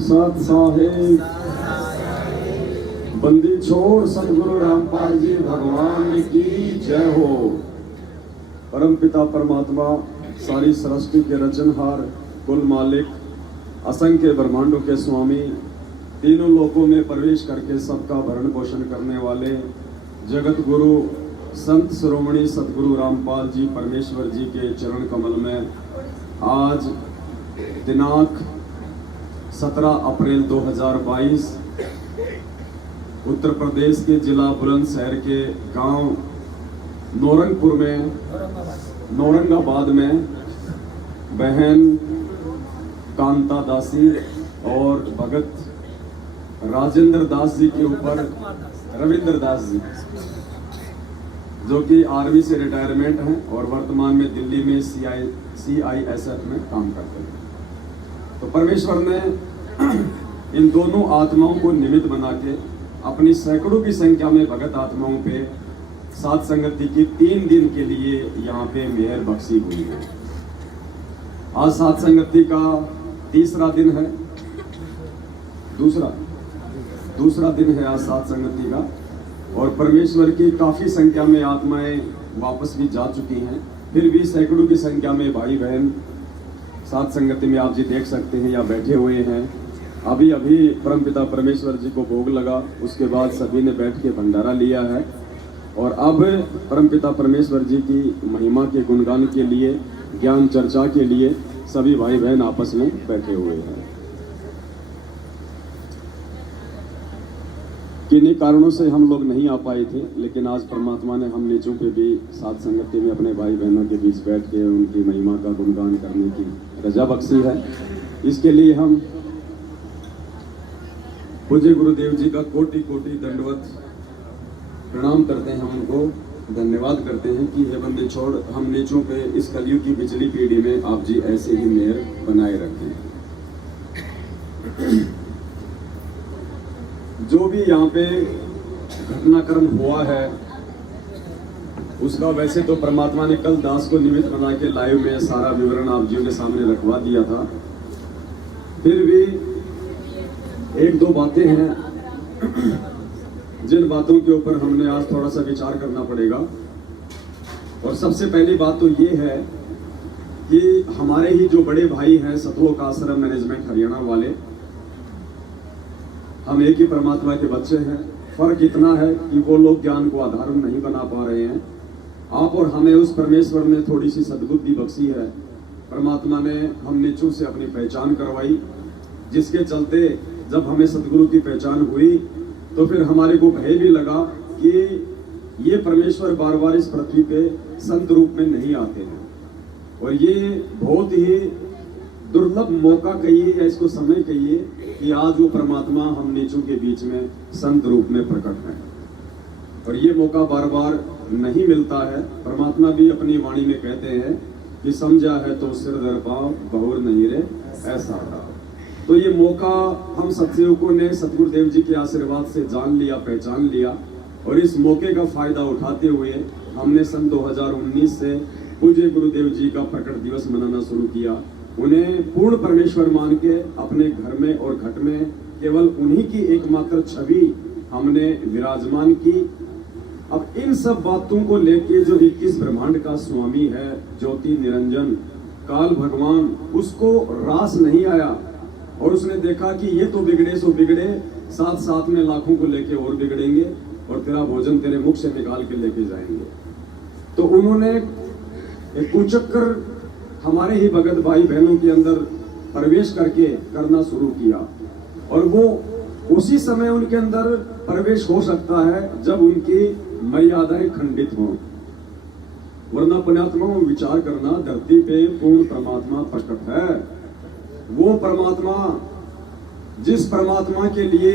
सत साहिब बंदी छोड़ सतगुरु रामपाल जी भगवान की जय हो। परम पिता परमात्मा सारी सृष्टि के रचनहार कुल मालिक असंख्य ब्रह्मांडों के स्वामी तीनों लोकों में प्रवेश करके सबका भरण पोषण करने वाले जगत गुरु संत शिरोमणि सतगुरु रामपाल जी परमेश्वर जी के चरण कमल में आज दिनांक 17 अप्रैल 2022 उत्तर प्रदेश के जिला बुलंदशहर के गांव नौरंगाबाद में बहन कांता दासी और भगत राजेंद्र दास जी के ऊपर रविंद्र दास जी जो कि आर्मी से रिटायरमेंट हैं और वर्तमान में दिल्ली में CISF में काम करते हैं। तो परमेश्वर ने इन दोनों आत्माओं को निमित्त बना के अपनी सैकड़ों की संख्या में भगत आत्माओं पे सात संगति की 3 दिन के लिए यहाँ पे मेहर बख्शी हुई है। आज सात संगति का तीसरा दिन है, दूसरा दिन है आज सात संगति का, और परमेश्वर की काफी संख्या में आत्माएं वापस भी जा चुकी हैं। फिर भी सैकड़ों की संख्या में भाई बहन सात संगति में आप जी देख सकते हैं या बैठे हुए हैं। अभी परमपिता परमेश्वर जी को भोग लगा, उसके बाद सभी ने बैठ के भंडारा लिया है और अब परमपिता परमेश्वर जी की महिमा के गुणगान के लिए, ज्ञान चर्चा के लिए सभी भाई बहन आपस में बैठे हुए हैं। किन्हीं कारणों से हम लोग नहीं आ पाए थे, लेकिन आज परमात्मा ने हम नीचों पे भी सात संगति में अपने भाई बहनों के बीच बैठ के उनकी महिमा का गुणगान करने की रजा बख्शी है। इसके लिए हम पूज्य गुरुदेव जी का कोटि कोटि दंडवत प्रणाम करते हैं, उनको धन्यवाद करते हैं कि हे बंदे छोड़ हम नीचों पे इस कलयुग की पिछली पीढ़ी में आप जी ऐसे ही मेहर बनाए रखें। जो भी यहाँ पे घटनाक्रम हुआ है उसका वैसे तो परमात्मा ने कल दास को निमित्त बना के लाइव में सारा विवरण आप जी के सामने रखवा दिया था। फिर भी एक दो बातें हैं जिन बातों के ऊपर हमने आज थोड़ा सा विचार करना पड़ेगा। और सबसे पहली बात तो ये है कि हमारे ही जो बड़े भाई हैं सतलोक आश्रम मैनेजमेंट हरियाणा वाले, हम एक ही परमात्मा के बच्चे हैं। फर्क इतना है कि वो लोग ज्ञान को आधार नहीं बना पा रहे हैं। आप और हमें उस परमेश्वर ने थोड़ी सी सद्बुद्धि बख्शी है। परमात्मा ने हम नीचों से अपनी पहचान करवाई, जिसके चलते जब हमें सदगुरु की पहचान हुई तो फिर हमारे को भय भी लगा कि ये परमेश्वर बार बार इस पृथ्वी पे संत रूप में नहीं आते हैं और ये बहुत ही दुर्लभ मौका कहिए या इसको समय कहिए कि आज वो परमात्मा हम नीचों के बीच में संत रूप में प्रकट है और ये मौका बार बार नहीं मिलता है। परमात्मा भी अपनी वाणी में कहते हैं कि समझा है तो सिर धर पाओ, बहुर नहीं रे ऐसा रहा। तो ये मौका हम सत्सेवकों ने सतगुरुदेव जी के आशीर्वाद से जान लिया, पहचान लिया और इस मौके का फायदा उठाते हुए हमने सन 2019 से पूज्य गुरुदेव जी का प्रकट दिवस मनाना शुरू किया। उन्हें पूर्ण परमेश्वर मान के अपने घर में और घट में केवल उन्हीं की एकमात्र छवि हमने विराजमान की। अब इन सब बातों को लेके जो 21 ब्रह्मांड का स्वामी है, ज्योति निरंजन काल भगवान, उसको रास नहीं आया और उसने देखा कि ये तो बिगड़े सो बिगड़े, साथ साथ में लाखों को लेके और बिगड़ेंगे और तेरा भोजन तेरे मुख से निकाल के लेके जाएंगे। तो उन्होंने एक कुचक्कर हमारे ही भगत भाई बहनों के अंदर प्रवेश करके करना शुरू किया और वो उसी समय उनके अंदर प्रवेश हो सकता है जब उनकी मर्यादाएं खंडित हों, वरना पुण्यात्मा विचार करना धरती पे पूर्ण परमात्मा प्रकट है। वो परमात्मा जिस परमात्मा के लिए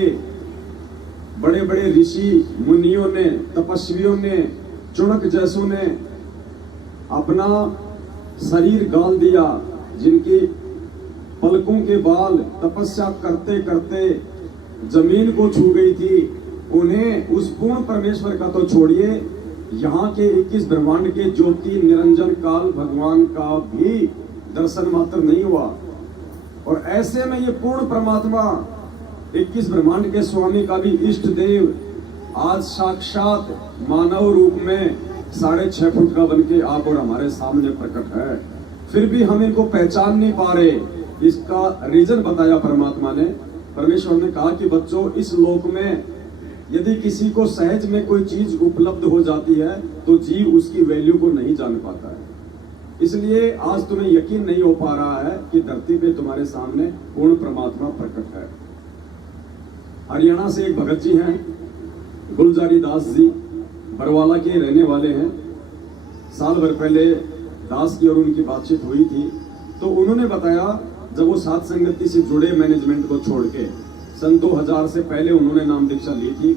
बड़े बड़े ऋषि मुनियों ने, तपस्वियों ने, चुणक जैसों ने अपना शरीर गाल दिया, जिनकी पलकों के बाल तपस्या करते करते जमीन को छू गई थी, उन्हें उस पूर्ण परमेश्वर का तो छोड़िए, यहाँ के 21 ब्रह्मांड के ज्योति निरंजन काल भगवान का भी दर्शन मात्र नहीं हुआ। और ऐसे में ये पूर्ण परमात्मा 21 ब्रह्मांड के स्वामी का भी इष्ट देव आज साक्षात मानव रूप में 6.5 फुट का बनके आप और हमारे सामने प्रकट है। फिर भी हम इनको पहचान नहीं पा रहे। इसका रीजन बताया परमात्मा ने। परमेश्वर ने कहा कि बच्चों, इस लोक में यदि किसी को सहज में कोई चीज उपलब्ध हो जाती है तो जीव उसकी वैल्यू को नहीं जान पाता है। इसलिए आज तुम्हें यकीन नहीं हो पा रहा है कि धरती पे तुम्हारे सामने पूर्ण परमात्मा प्रकट है। हरियाणा से एक भगत जी हैं, गुलजारी दास जी, बरवाला के रहने वाले हैं। साल भर पहले दास की और उनकी बातचीत हुई थी तो उन्होंने बताया, जब वो सात संगति से जुड़े मैनेजमेंट को छोड़ के सन 2000 से पहले उन्होंने नाम दीक्षा ली थी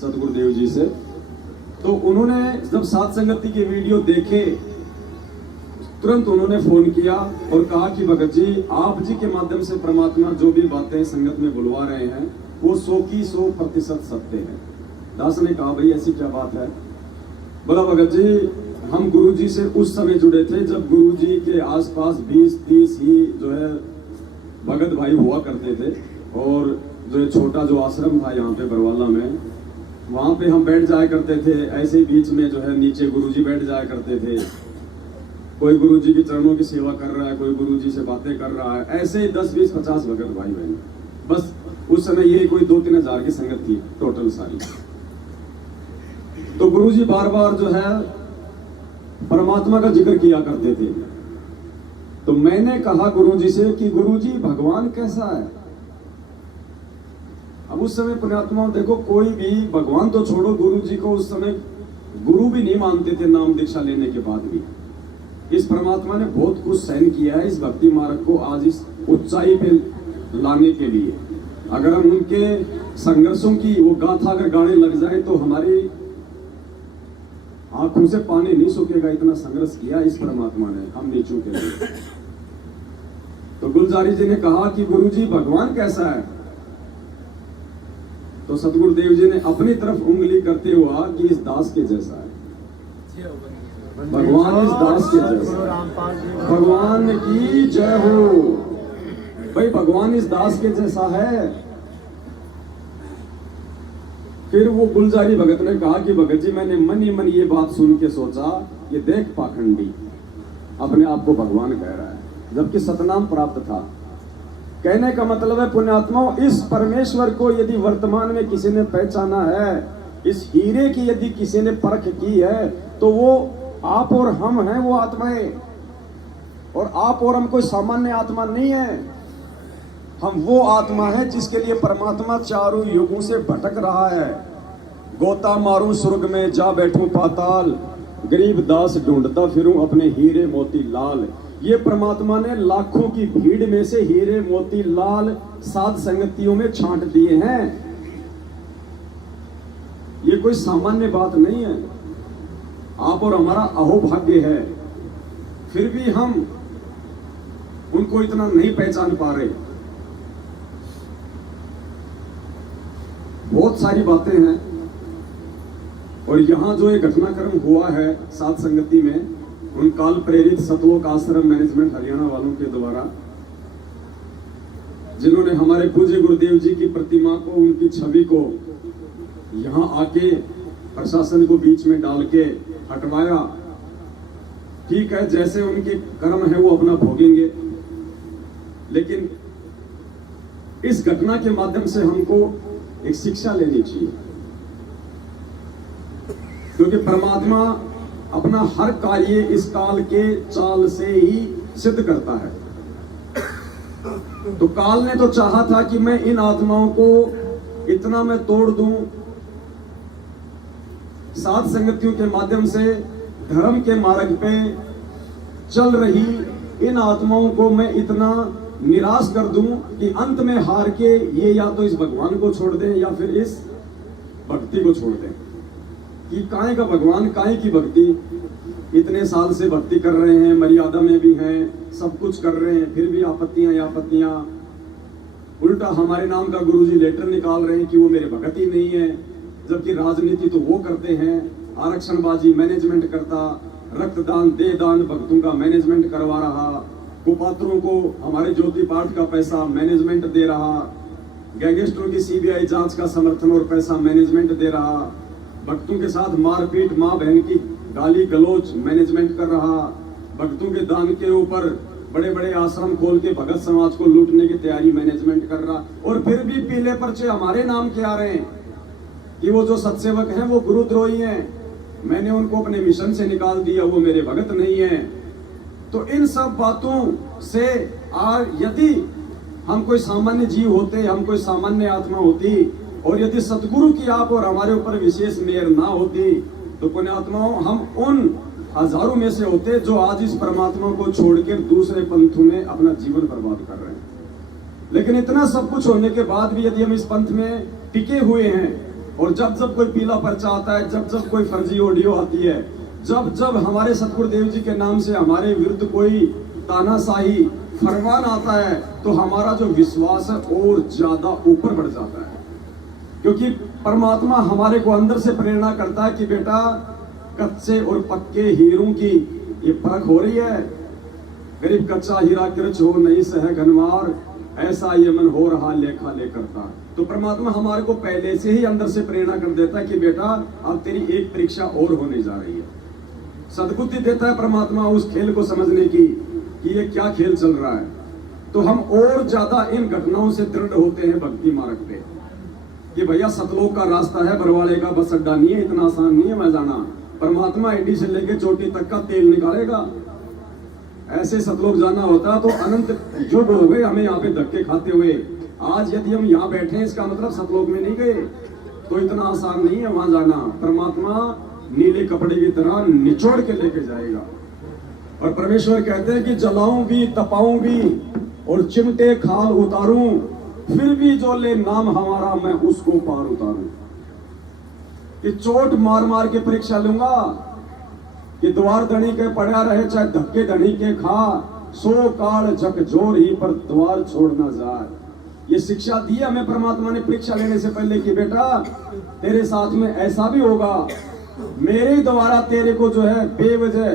सतगुरुदेव जी से, तो उन्होंने जब सात संगति के वीडियो देखे तुरंत उन्होंने फोन किया और कहा कि भगत जी, आप जी के माध्यम से परमात्मा जो भी बातें संगत में बुलवा रहे हैं वो 100 की 100% सत्य है। दास ने कहा, भाई ऐसी क्या बात है? बोला, भगत जी, हम गुरु जी से उस समय जुड़े थे जब गुरु जी के आसपास 20-30 ही जो है भगत भाई हुआ करते थे, और जो छोटा जो आश्रम था यहाँ पे बरवाला में, वहां पे हम बैठ जाया करते थे। ऐसे बीच में जो है नीचे गुरु जी बैठ जाया करते थे। कोई गुरु जी के चरणों की सेवा कर रहा है, कोई गुरु जी से बातें कर रहा है। ऐसे 10-20-50 भगत भाई बहन। बस उस समय ये कोई 2-3 हजार की संगत थी टोटल सारी। तो गुरु जी बार बार जो है परमात्मा का जिक्र किया करते थे। तो मैंने कहा गुरु जी से कि गुरु जी, भगवान कैसा है? अब उस समय पुण्यात्मा देखो, कोई भी भगवान तो छोड़ो, गुरु जी को उस समय गुरु भी नहीं मानते थे नाम दीक्षा लेने के बाद भी। इस परमात्मा ने बहुत कुछ सहन किया है इस भक्ति मार्ग को आज इस ऊंचाई पे लाने के लिए। अगर हम उनके संघर्षों की वो गाथा अगर गाने लग जाए तो हमारी आंखों से पानी नहीं सूखेगा। इतना संघर्ष किया इस परमात्मा ने हम नीचों के लिए। तो गुलजारी जी ने कहा कि गुरु जी, भगवान कैसा है? तो सतगुरुदेव जी ने अपनी तरफ उंगली करते हुआ कि इस दास के जैसा है। भगवान इस दास के जैसा। भगवान की जय हो। भाई, भगवान इस दास के जैसा है। फिर वो गुलजारी भगत ने कहा कि भगत जी, मैंने मन ही मन ये बात सुन के सोचा, ये देख पाखंडी अपने आप को भगवान कह रहा है, जबकि सतनाम प्राप्त था। कहने का मतलब है पुण्यात्माओं, इस परमेश्वर को यदि वर्तमान में किसी ने पहचाना है, इस हीरे की यदि किसी ने परख की है, तो वो आप और हम हैं वो आत्माएं। और आप और हम कोई सामान्य आत्मा नहीं है। हम वो आत्मा है जिसके लिए परमात्मा चारों युगों से भटक रहा है। गोता मारूं स्वर्ग में, जा बैठूं पाताल, गरीब दास ढूंढता फिरूं अपने हीरे मोती लाल। ये परमात्मा ने लाखों की भीड़ में से हीरे मोती लाल सात संगतियों में छांट दिए हैं। ये कोई सामान्य बात नहीं है। आप और हमारा अहोभाग्य है, फिर भी हम उनको इतना नहीं पहचान पा रहे। बहुत सारी बातें हैं। और यहां जो एक घटनाक्रम हुआ है सात संगति में, उन काल प्रेरित सतलोक आश्रम मैनेजमेंट हरियाणा वालों के द्वारा, जिन्होंने हमारे पूज्य गुरुदेव जी की प्रतिमा को, उनकी छवि को यहां आके प्रशासन को बीच में डाल के हटवाया। ठीक है, जैसे उनके कर्म है वो अपना भोगेंगे, लेकिन इस घटना के माध्यम से हमको एक शिक्षा लेनी चाहिए, क्योंकि परमात्मा अपना हर कार्य इस काल के चाल से ही सिद्ध करता है। तो काल ने तो चाहा था कि मैं इन आत्माओं को इतना मैं तोड़ दूं, सात संगतियों के माध्यम से धर्म के मार्ग पे चल रही इन आत्माओं को मैं इतना निराश कर दूं कि अंत में हार के ये या तो इस भगवान को छोड़ दें या फिर इस भक्ति को छोड़ दें। कि काहे का भगवान, काहे की भक्ति? इतने साल से भक्ति कर रहे हैं, मर्यादा में भी हैं, सब कुछ कर रहे हैं, फिर भी आपत्तियां। उल्टा हमारे नाम का गुरुजी लेटर निकाल रहे हैं कि वो मेरे भगत ही नहीं है, जबकि राजनीति तो वो करते हैं, आरक्षणबाजी मैनेजमेंट करता, रक्तदान दे दान भक्तों का मैनेजमेंट करवा रहा, कुपात्रों को हमारे ज्योति पाठ का पैसा मैनेजमेंट दे रहा, गैंगस्टरों की सीबीआई जांच का समर्थन और पैसा मैनेजमेंट दे रहा, भक्तों के साथ मारपीट, माँ बहन की गाली गलौज मैनेजमेंट कर रहा, भक्तों के दान के ऊपर बड़े बड़े आश्रम खोल के भगत समाज को लूटने की तैयारी मैनेजमेंट कर रहा। और फिर भी पीले पर्चे हमारे नाम के आ रहे हैं कि वो जो सत्सेवक हैं वो गुरुद्रोही हैं, मैंने उनको अपने मिशन से निकाल दिया, वो मेरे भगत नहीं है। तो इन सब बातों से यदि हम कोई सामान्य जीव होते, हम कोई सामान्य आत्मा होती, और यदि सतगुरु की आप और हमारे ऊपर विशेष मेहर ना होती, तो पुण्यात्माओं हम उन हजारों में से होते जो आज इस परमात्मा को छोड़कर दूसरे पंथों में अपना जीवन बर्बाद कर रहे हैं। लेकिन इतना सब कुछ होने के बाद भी यदि हम इस पंथ में टिके हुए हैं, और जब जब कोई पीला पर्चा आता है, जब जब कोई फर्जी ऑडियो आती है, जब जब हमारे सतगुरुदेव जी के नाम से हमारे विरुद्ध कोई तानाशाही फरमान आता है, तो हमारा जो विश्वास है और ज्यादा ऊपर बढ़ जाता है। क्योंकि परमात्मा हमारे को अंदर से प्रेरणा करता है कि बेटा, कच्चे और पक्के हीरों की ये परख हो रही है। गरीब कच्चा हीरा किरच हो नहीं सह घनवार, ऐसा ये मन हो रहा लेखा ले करता। तो परमात्मा हमारे को पहले से ही अंदर से प्रेरणा कर देता है कि बेटा, अब तेरी एक परीक्षा और होने जा रही है। सद्बुद्धि देता है परमात्मा उस खेल को समझने की कि ये क्या खेल चल रहा है। तो हम और ज्यादा इन घटनाओं से दृढ़ होते हैं भक्ति मार्ग पे कि भैया सतलोक का रास्ता है, बरवाले का बस अड्डा नहीं है, इतना आसान नहीं है मैं जाना। परमात्मा एडी से लेके चोटी तक का तेल निकालेगा। ऐसे सतलोक जाना होता तो अनंत युग हो गए हमें यहाँ पे धक्के खाते हुए। आज यदि हम यहाँ बैठे हैं, इसका मतलब सतलोक में नहीं गए, तो इतना आसान नहीं है वहां जाना। परमात्मा नीले कपड़े की तरह निचोड़ के लेके जाएगा। और परमेश्वर कहते हैं कि जलाऊं भी, तपाऊं भी और चिमटे खाल उतारूं, फिर भी जो ले नाम हमारा मैं उसको पार उतारूं। कि चोट मार मार के परीक्षा लूंगा, कि द्वार धनी के पड़ा रहे चाहे धक्के धनी के खा, सो काल झकझोर ही पर द्वार छोड़ना जाए। ये शिक्षा दी हमें परमात्मा ने परीक्षा लेने से पहले कि बेटा, तेरे साथ में ऐसा भी होगा, मेरे द्वारा तेरे को जो है बेवजह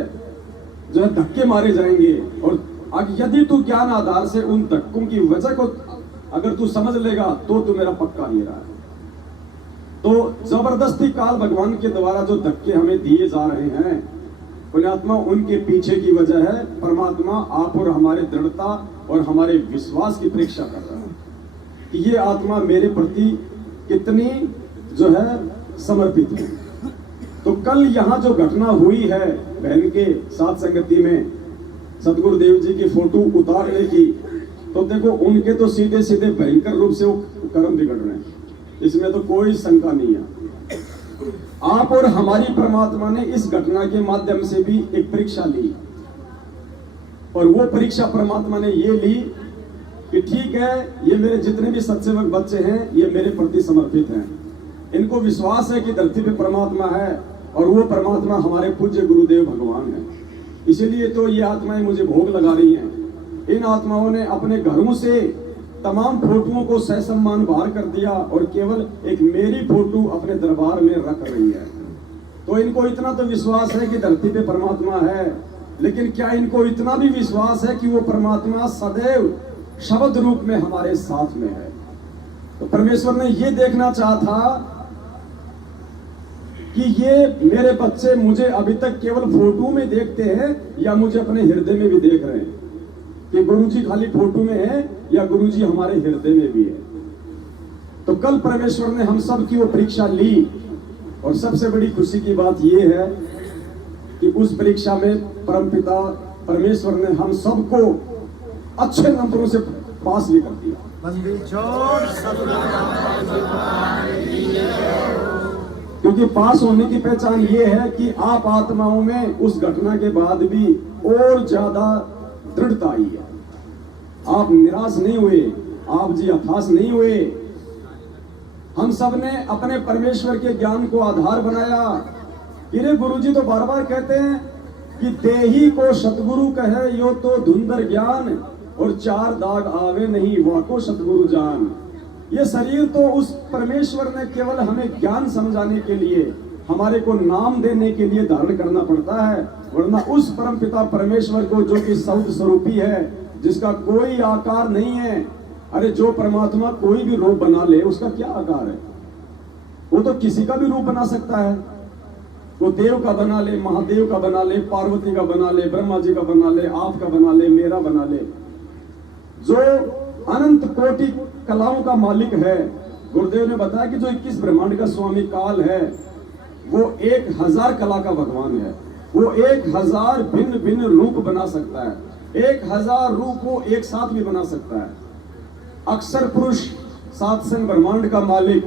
जो है धक्के मारे जाएंगे। और यदि तू ज्ञान आधार से उन धक्कों की वजह को अगर तू समझ लेगा तो तू मेरा पक्का हीरा है। तो जबरदस्ती काल भगवान के द्वारा जो धक्के हमें दिए जा रहे हैं पुण्यात्मा, उनके पीछे की वजह है परमात्मा आप और हमारे दृढ़ता और हमारे विश्वास की परीक्षा कर रहा है कि ये आत्मा मेरे प्रति कितनी जो है समर्पित है। तो कल यहाँ जो घटना हुई है बहन के साथ संगति में सतगुरुदेव जी की फोटो उतारने की, तो देखो उनके तो सीधे सीधे भयंकर रूप से वो कर्म बिगड़ रहे हैं, इसमें तो कोई शंका नहीं है। आप और हमारी परमात्मा ने इस घटना के माध्यम से भी एक परीक्षा ली, और वो परीक्षा परमात्मा ने ये ली कि ठीक है, ये मेरे जितने भी सत्सेवक बच्चे हैं ये मेरे प्रति समर्पित हैं, इनको विश्वास है कि धरती पे परमात्मा है और वो परमात्मा हमारे पूज्य गुरुदेव भगवान है। इसीलिए तो ये आत्माएं मुझे भोग लगा रही हैं। इन आत्माओं ने अपने घरों से तमाम फोटोओं को सहसम्मान बाहर कर दिया और केवल एक मेरी फोटो अपने दरबार में रख रही है। तो इनको इतना तो विश्वास है कि धरती पे परमात्मा है, लेकिन क्या इनको इतना भी विश्वास है कि वो परमात्मा सदैव शब्द रूप में हमारे साथ में है। तो परमेश्वर ने ये देखना चाहा था कि ये मेरे बच्चे मुझे अभी तक केवल फोटो में देखते हैं या मुझे अपने हृदय में भी देख रहे हैं, कि गुरुजी खाली फोटो में है या गुरुजी हमारे हृदय में भी है। तो कल परमेश्वर ने हम सब की वो परीक्षा ली, और सबसे बड़ी खुशी की बात ये है कि उस परीक्षा में परमपिता परमेश्वर ने हम सबको अच्छे नंबरों से पास भी कर दिया। क्योंकि पास होने की पहचान ये है कि आप आत्माओं में उस घटना के बाद भी और ज्यादा दृढ़ता आई है। आप निराश नहीं हुए, आप जी हताश नहीं हुए। हम सब ने अपने परमेश्वर के ज्ञान को आधार बनाया। गिरे गुरुजी तो बार बार कहते हैं कि देही को सतगुरु कहे यो तो धुंधर ज्ञान, और चार दाग आवे नहीं वाको सतगुरु जान। ये शरीर तो उस परमेश्वर ने केवल हमें ज्ञान समझाने के लिए हमारे को नाम देने के लिए धारण करना पड़ता है, वरना उस परम पिता परमेश्वर को जो कि शब्द स्वरूपी है, जिसका कोई आकार नहीं है। अरे जो परमात्मा कोई भी रूप बना ले उसका क्या आकार है? वो तो किसी का भी रूप बना सकता है। वो देव का बना ले, महादेव का बना ले, पार्वती का बना ले, ब्रह्मा जी का बना ले, आपका बना ले, मेरा बना ले। जो अनंत कोटि कलाओं का मालिक है, गुरुदेव ने बताया कि जो 21 ब्रह्मांड का स्वामी काल है, वो 1000 कला का भगवान है। वो 1000 भिन्न भिन्न रूप बना सकता है, 1000 रूप वो एक साथ भी बना सकता है। अक्षर पुरुष 7 संग ब्रह्मांड का मालिक,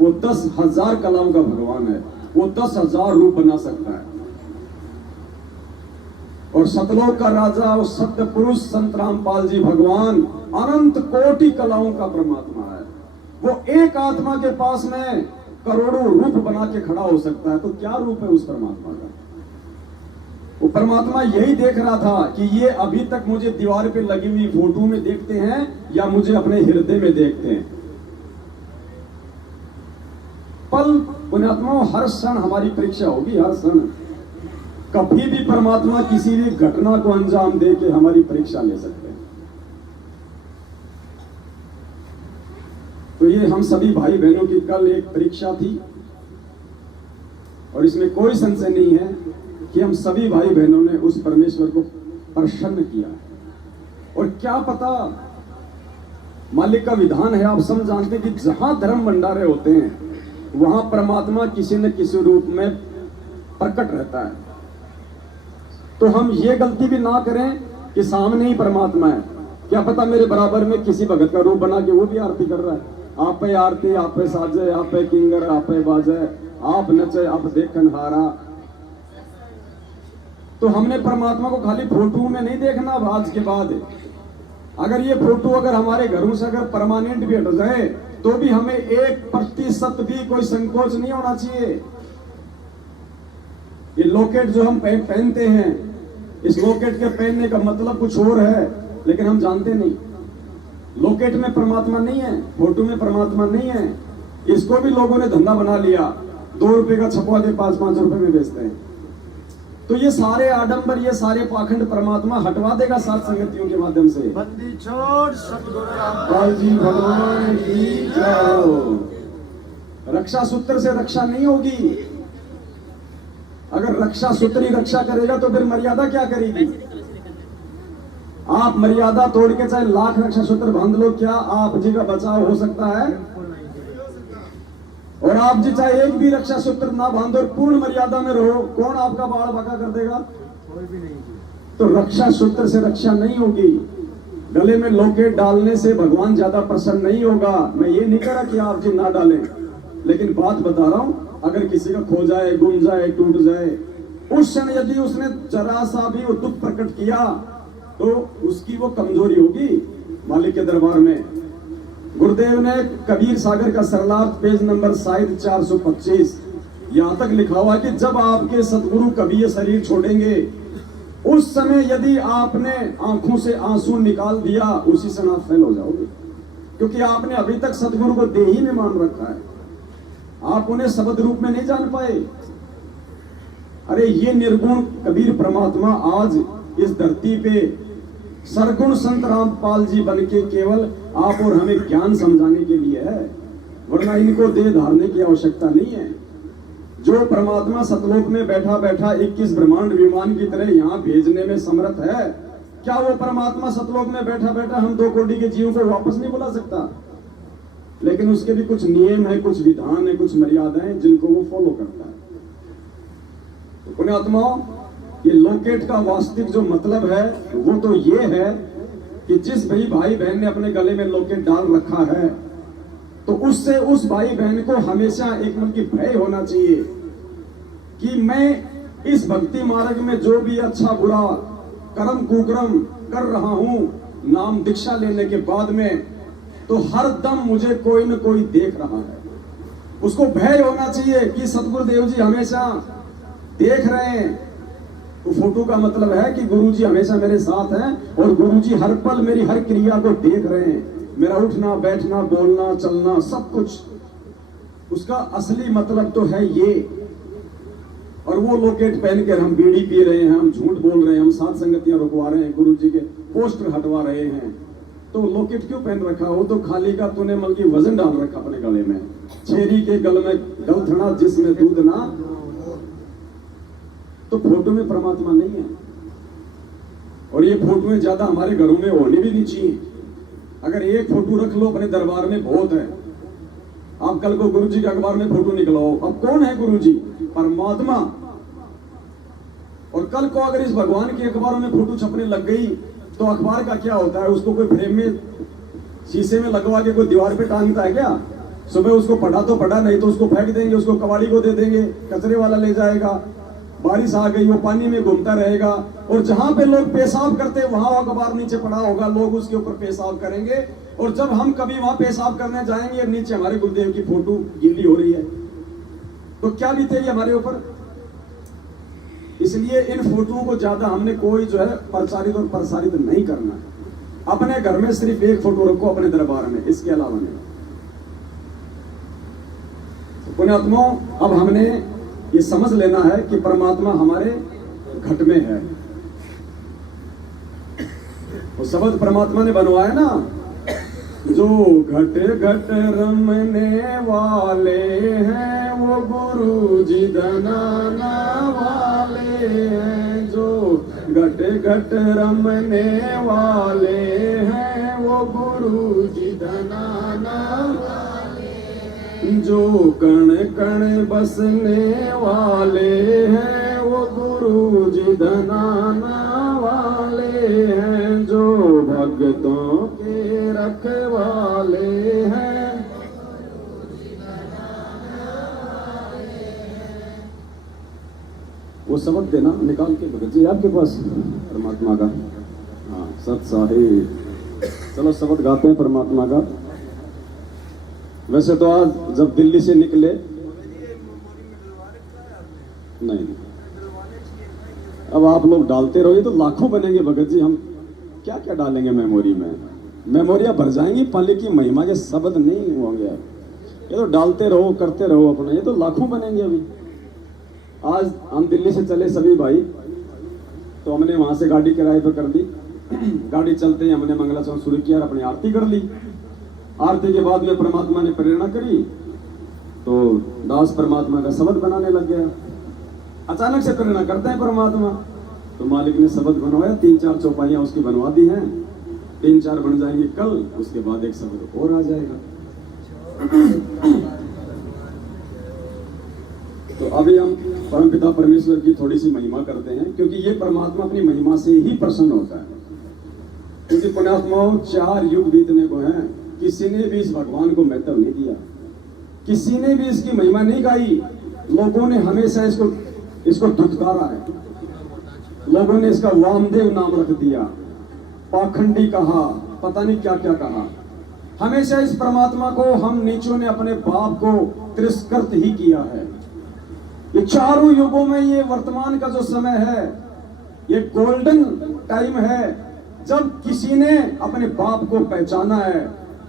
वो 10,000 कलाओं का भगवान है, वो 10,000 रूप बना सकता है। और सतलोक का राजा और सत्य पुरुष संत रामपाल जी भगवान अनंत कोटि कलाओं का परमात्मा है। वो एक आत्मा के पास में करोड़ों रूप बना के खड़ा हो सकता है। तो क्या रूप है उस परमात्मा का? वो परमात्मा यही देख रहा था कि ये अभी तक मुझे दीवार पे लगी हुई फोटो में देखते हैं या मुझे अपने हृदय में देखते हैं। पल पुण्यात्माओं, हर क्षण हमारी परीक्षा होगी, हर क्षण। कभी भी परमात्मा किसी भी घटना को अंजाम दे के हमारी परीक्षा ले सकते हैं। तो ये हम सभी भाई बहनों की कल एक परीक्षा थी, और इसमें कोई संशय नहीं है कि हम सभी भाई बहनों ने उस परमेश्वर को प्रसन्न किया। और क्या पता, मालिक का विधान है, आप सब जानते हैं कि जहां धर्म भंडारे होते हैं वहां परमात्मा किसी न किसी रूप में प्रकट रहता है। तो हम ये गलती भी ना करें कि सामने ही परमात्मा है, क्या पता मेरे बराबर में किसी भगत का रूप बना के वो भी आरती कर रहा है। आप पे आरती, आप पे साजे, आप पे किंगर, आप पे बाजे, आप नचे, आप देखन हारा। तो हमने परमात्मा को खाली फोटो में नहीं देखना। आज के बाद अगर ये फोटो अगर हमारे घरों से अगर परमानेंट भी हट जाए तो भी हमें 1% भी कोई संकोच नहीं होना चाहिए। ये लॉकेट जो हम पहनते हैं, इस लॉकेट के पहनने का मतलब कुछ और है, लेकिन हम जानते नहीं। लॉकेट में परमात्मा नहीं है, फोटो में परमात्मा नहीं है। इसको भी लोगों ने धंधा बना लिया, 2 रुपए का छपवा के 5-5 रुपए में बेचते हैं। तो ये सारे आडंबर, ये सारे पाखंड परमात्मा हटवा देगा सात संगतियों के माध्यम से। बंदी छोड़ सतगुरु रामपाल जी भगवान की जय। रक्षा सूत्र से रक्षा नहीं होगी। अगर रक्षा सूत्र ही रक्षा करेगा तो फिर मर्यादा क्या करेगी? आप मर्यादा तोड़ के चाहे लाख रक्षा सूत्र बांध लो, क्या आप जी का बचाव हो सकता है? और आप जी चाहे एक भी रक्षा सूत्र ना बांधो और पूर्ण मर्यादा में रहो, कौन आपका बाड़ बका कर देगा? कोई भी नहीं। तो रक्षा सूत्र से रक्षा नहीं होगी। गले में लॉकेट डालने से भगवान ज्यादा प्रसन्न नहीं होगा। मैं ये नहीं कह रहा कि आप जी ना डालें, लेकिन बात बता रहा हूं, अगर किसी का खो जाए, गुम जाए, टूट जाए, उस क्षण यदि उसने जरा सा भी वो दुख प्रकट किया तो उसकी वो कमजोरी होगी मालिक के दरबार में। गुरुदेव ने कबीर सागर का सरलार्थ पेज नंबर शायद 425 यहां तक लिखा हुआ है कि जब आपके सतगुरु कभी ये शरीर छोड़ेंगे, उस समय यदि आपने आंखों से आंसू निकाल दिया, उसी समय आप फेल हो जाओगे, क्योंकि आपने अभी तक सतगुरु को देही में मान रखा है, आप उन्हें शब्द रूप में नहीं जान पाए। अरे ये निर्गुण कबीर परमात्मा आज इस धरती पे सरगुण संत रामपाल जी बन के केवल आप और हमें ज्ञान समझाने के लिए है, वरना इनको देह धारने की आवश्यकता नहीं है। जो परमात्मा सतलोक में बैठा बैठा 21 ब्रह्मांड विमान की तरह यहाँ भेजने में समर्थ है, क्या वो परमात्मा सतलोक में बैठा बैठा हम 2 कोटि के जीवों को वापस नहीं बुला सकता? लेकिन उसके भी कुछ नियम है, कुछ विधान है, कुछ मर्यादाएं जिनको वो फॉलो करता है। तो पुण्यात्माओं, ये लॉकेट का वास्तविक जो मतलब है वो तो ये है कि जिस भाई बहन ने अपने गले में लॉकेट डाल रखा है, तो उससे उस भाई बहन को हमेशा एक मन की भय होना चाहिए कि मैं इस भक्ति मार्ग में जो भी अच्छा बुरा कर्म कुकर्म कर रहा हूं नाम दीक्षा लेने के बाद में, तो हर दम मुझे कोई न कोई देख रहा है। उसको भय होना चाहिए कि सतगुरुदेव जी हमेशा देख रहे हैं। तो फोटो का मतलब है कि गुरुजी हमेशा मेरे साथ हैं और गुरुजी हर पल मेरी हर क्रिया को देख रहे हैं, मेरा उठना बैठना बोलना चलना सब कुछ। उसका असली मतलब तो है ये और वो लॉकेट पहन कर हम बीड़ी पी रहे हैं, हम झूठ बोल रहे हैं, हम सात संगतियां रुकवा रहे हैं, गुरु जी के पोस्टर हटवा रहे हैं, तो लॉकेट क्यों पहन रखा? वो तो खाली का तूने मल की वजन डाल रखा अपने गले में। छेरी के गल में गलथड़ा जिसमें दूध ना, तो फोटो में परमात्मा नहीं है। और ये फोटोएं ज्यादा हमारे घरों में होनी भी नहीं चाहिए। अगर एक फोटो रख लो अपने दरबार में बहुत है। आप कल को गुरु जी के अखबार में फोटो निकलाओ, अब कौन है गुरु जी? परमात्मा। और कल को अगर इस भगवान के अखबारों में फोटो छपने लग गई तो अखबार का क्या होता है? उसको कोई फ्रेम में शीशे में लगवा के कोई दीवार पे टांगता है क्या? सुबह उसको पढ़ा तो पढ़ा, नहीं तो उसको फेंक देंगे, उसको कबाड़ी को दे देंगे, कचरे वाला ले जाएगा। बारिश आ गई वो पानी में घूमता रहेगा, और जहां पे लोग पेशाब करते वहां अखबार नीचे पड़ा होगा, लोग उसके ऊपर पेशाब करेंगे। और जब हम कभी वहां पेशाब करने जाएंगे, नीचे हमारे गुरुदेव की फोटो गीली हो रही है, तो क्या बीतेगी हमारे ऊपर? इसलिए इन फोटोओं को ज्यादा हमने कोई जो है प्रचारित और प्रसारित नहीं करना है। अपने घर में सिर्फ एक फोटो रखो अपने दरबार में, इसके अलावा नहीं। तो पुण्यात्माओं, अब हमने ये समझ लेना है कि परमात्मा हमारे घट में है। वो शब्द परमात्मा ने बनवाया ना, जो घट घट रमने वाले हैं वो गुरु जी धनाना वाले हैं। जो घट घट रमने वाले हैं वो गुरु जी धनाना वाले हैं। जो कण कण बसने वाले हैं वो गुरु जी धनाना वाले हैं। जो भक्तों के रखवाले हैं। वो शब्द देना निकाल के भगत जी आपके पास परमात्मा का। हाँ, सत साहिब। चलो शब्द गाते हैं परमात्मा का। वैसे तो आज जब दिल्ली से निकले, नहीं, अब आप लोग डालते रहोगे तो लाखों बनेंगे भगत जी। हम क्या क्या डालेंगे मेमोरी में? मेमोरियां भर जाएंगी, पाले की महिमा के शब्द नहीं होंगे। ये तो डालते रहो, करते रहो अपना, ये तो लाखों बनेंगे। अभी आज हम दिल्ली से चले सभी भाई, तो हमने वहां से गाड़ी किराए पर कर दी। गाड़ी चलते ही हमने मंगलाचरण शुरू किया और अपनी आरती कर ली। आरती के बाद में परमात्मा ने प्रेरणा करी तो दास परमात्मा का शब्द बनाने लग गया। अचानक से प्रेरणा करते हैं परमात्मा, तो मालिक ने शब्द बनवाया। 3-4 चौपाइयां उसकी बनवा दी हैं, 3-4 बन जाएंगे कल, उसके बाद एक शब्द और आ जाएगा। तो अभी हम परमपिता परमेश्वर की थोड़ी सी महिमा करते हैं, क्योंकि ये परमात्मा अपनी महिमा से ही प्रसन्न होता है। क्योंकि पुण्यात्माओं 4 युग बीतने को हैं, किसी ने भी इस भगवान को महत्व नहीं दिया, किसी ने भी इसकी महिमा नहीं गाई। लोगों ने हमेशा इसको धुतकारा है। लोगों ने इसका वामदेव नाम रख दिया, पाखंडी कहा, पता नहीं क्या क्या कहा। हमेशा इस परमात्मा को हम नीचों ने अपने बाप को तिरस्कृत ही किया है। ये चारों युगों में ये वर्तमान का जो समय है, ये गोल्डन टाइम है, जब किसी ने अपने बाप को पहचाना है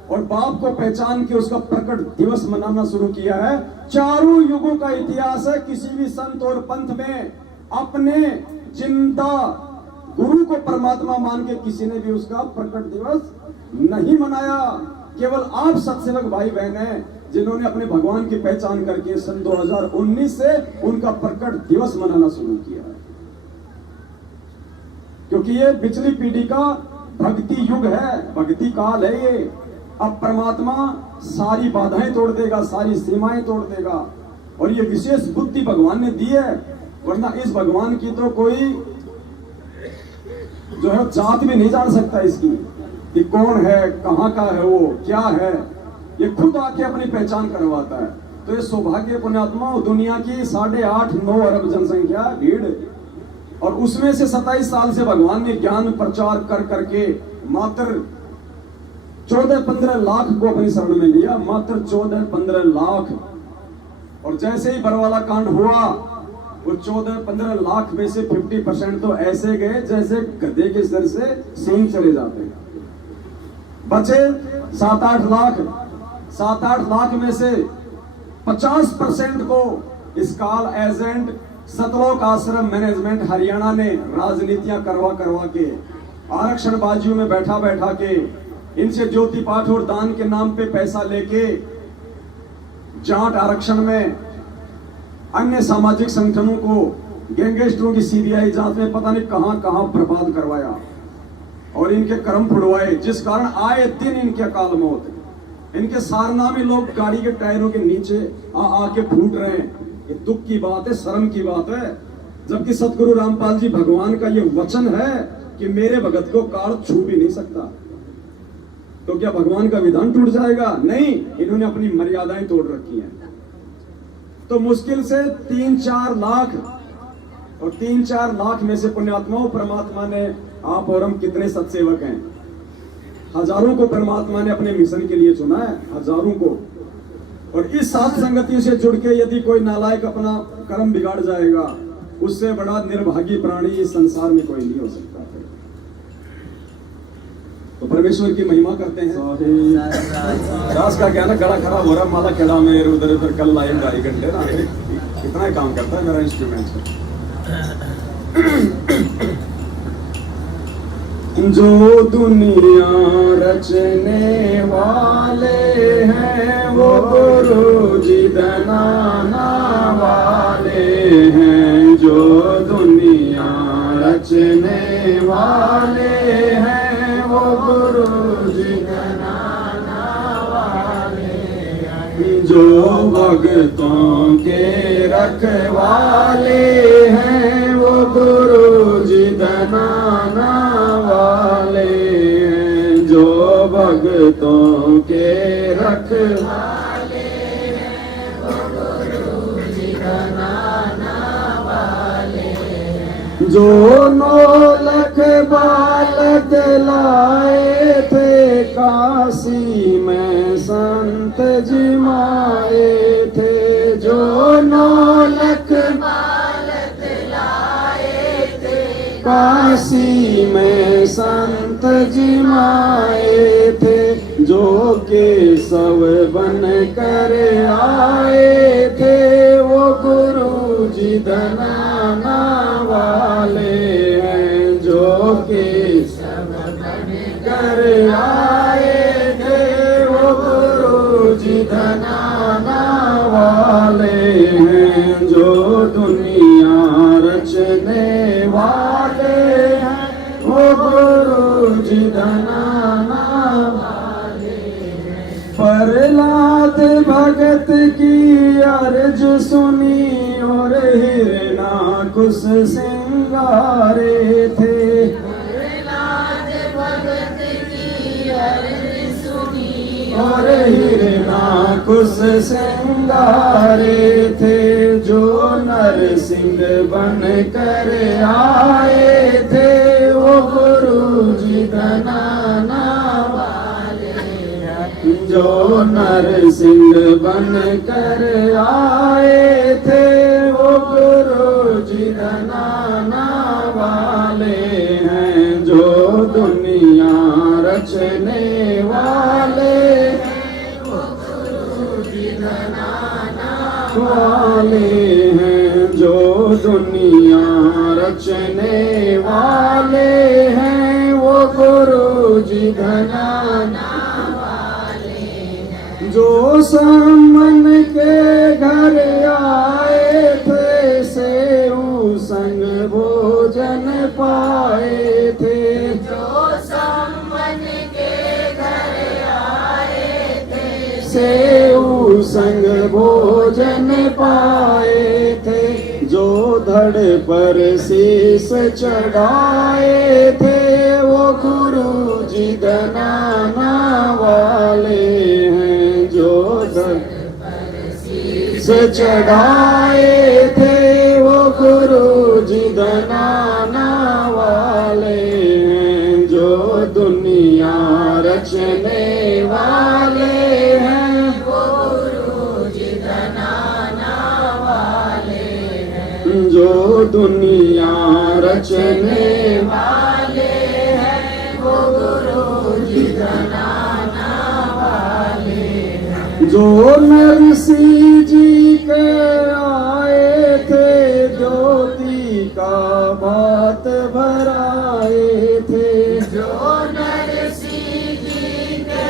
और बाप को पहचान के उसका प्रकट दिवस मनाना शुरू किया है। चारों युगों का इतिहास है, किसी भी संत और पंथ में अपने जिंदा गुरु को परमात्मा मान के किसी ने भी उसका प्रकट दिवस नहीं मनाया। केवल आप सत्सेवक भाई बहन हैं जिन्होंने अपने भगवान की पहचान करके सन 2019 से उनका प्रकट दिवस मनाना शुरू किया है। क्योंकि ये पिछली पीढ़ी का भक्ति युग है, भक्ति काल है ये। अब परमात्मा सारी बाधाएं तोड़ देगा, सारी सीमाएं तोड़ देगा, और ये विशेष बुद्धि भगवान ने दी है। वरना इस भगवान की तो कोई जो है जात भी नहीं जान सकता इसकी, कि कौन है, कहां का है, वो क्या है। ये खुद आके अपनी पहचान करवाता है। तो ये सौभाग्य पुण्यात्मा, दुनिया की 8.5-9 अरब जनसंख्या भीड़, और उसमें से 27 साल से भगवान ने ज्ञान प्रचार कर करके मात्र 14-15 लाख को अपनी शरण में लिया, मात्र 14-15 लाख। और जैसे ही बरवाला कांड हुआ, वो 14-15 लाख में से 50% तो ऐसे गए जैसे गधे के सिर से सींग चले जाते हैं। बचे 7-8 लाख। 7-8 लाख में से 50% को इस काल एजेंट सतलोक आश्रम मैनेजमेंट हरियाणा ने राजनीतियां करवा करवा के, आरक्षण बाजियों में बैठा बैठा के, इनसे ज्योति पाठ और दान के नाम पे पैसा लेके जाट आरक्षण में अन्य सामाजिक संगठनों को गैंगस्टरों की सीबीआई जांच में पता नहीं कहां कहां बर्बाद करवाया और इनके कर्म फुड़वाए, जिस कारण आए दिन इनके अकाल मौत। इनके सारनामी लोग गाड़ी के टायरों के नीचे आके फूट रहे हैं। ये दुख की बात है, शर्म की बात है। जबकि सतगुरु रामपाल जी भगवान का ये वचन है कि मेरे भगत को काल छू भी नहीं सकता। तो क्या भगवान का विधान टूट जाएगा? नहीं, इन्होंने अपनी मर्यादाएं तोड़ रखी हैं। तो मुश्किल से 3-4 लाख, और 3-4 लाख में से पुण्यात्माओं परमात्मा ने, आप और हम कितने सत्सेवक हैं, हजारों को परमात्मा ने अपने मिशन के लिए चुना है, हजारों को। और इस साथ संगति से जुड़ के यदि कोई नालायक अपना कर्म बिगाड़ जाएगा, उससे बड़ा निर्भागी प्राणी इस संसार में कोई नहीं हो सकता। तो परमेश्वर की महिमा करते हैं। दास का क्या ना, गला खराब हो रहा, माला खेड़ा में इधर उधर, कल लाइन 2.5 घंटे ना, कितना ही काम करता है मेरा इंस्ट्रूमेंट। जो दुनिया रचने वाले हैं वो गुरु जी दनाना वाले हैं। जो दुनिया रचने वाले हैं वो गुरु जी दनाना वाले हैं। जो भक्तों के रखवाले हैं वो गुरु जी दनाना वाले हैं। जो भक्तों के रखवाले हैं वो गुरु जी दनाना वाले हैं। जो 9 लाख बालक लाए थे काशी में संत जिमाए थे। जो 9 लाख बालक लाए थे काशी में संत जिमाए थे। जो केशव बन कर आए थे वो गुरु जी दनाना वाले हैं। जो केशव बन कर आए थे वो गुरु जी दनाना वाले हैं। जो दुनिया रचने वाले हैं वो गुरु जी दनाना वाले हैं। प्रहलाद भगत की अर्ज सुनी और हिरणाकुश सिंगारे थे। प्रहलाद भगत की अर्ज सुनी और हिरणाकुश सिंगारे थे। जो नरसिंह बन कर आए थे वो गुरु जी दनाना वाले हैं। जो नरसिंह बन कर आए थे वो गुरु जी दनाना वाले हैं। जो दुनिया रचने वाले हैं वो गुरु जी दनाना वाले हैं। जो दुनिया रचने वाले हैं वो गुरु जी दनाना वाले हैं। जो सामन के घर आए थे सेऊ संग भोजन पाए थे। जो सामन के घर आए थे सेऊ संग भोजन पाए थे। जो धड़ पर शीस चढ़ाए थे वो गुरु जी दनाना वाले हैं। जो धड़ पर शीस चढ़ाए थे वो गुरु जी दनाना वाले हैं। जो दुनिया रचने वाले हैं वो गुरु जी दनाना वाले हैं। जो दुनिया रचने वाले हैं वो गुरु जी दनाना वाले हैं। जो नरसिंह जी के आए थे ज्योति का भात भराए थे। जो नरसिंह जी के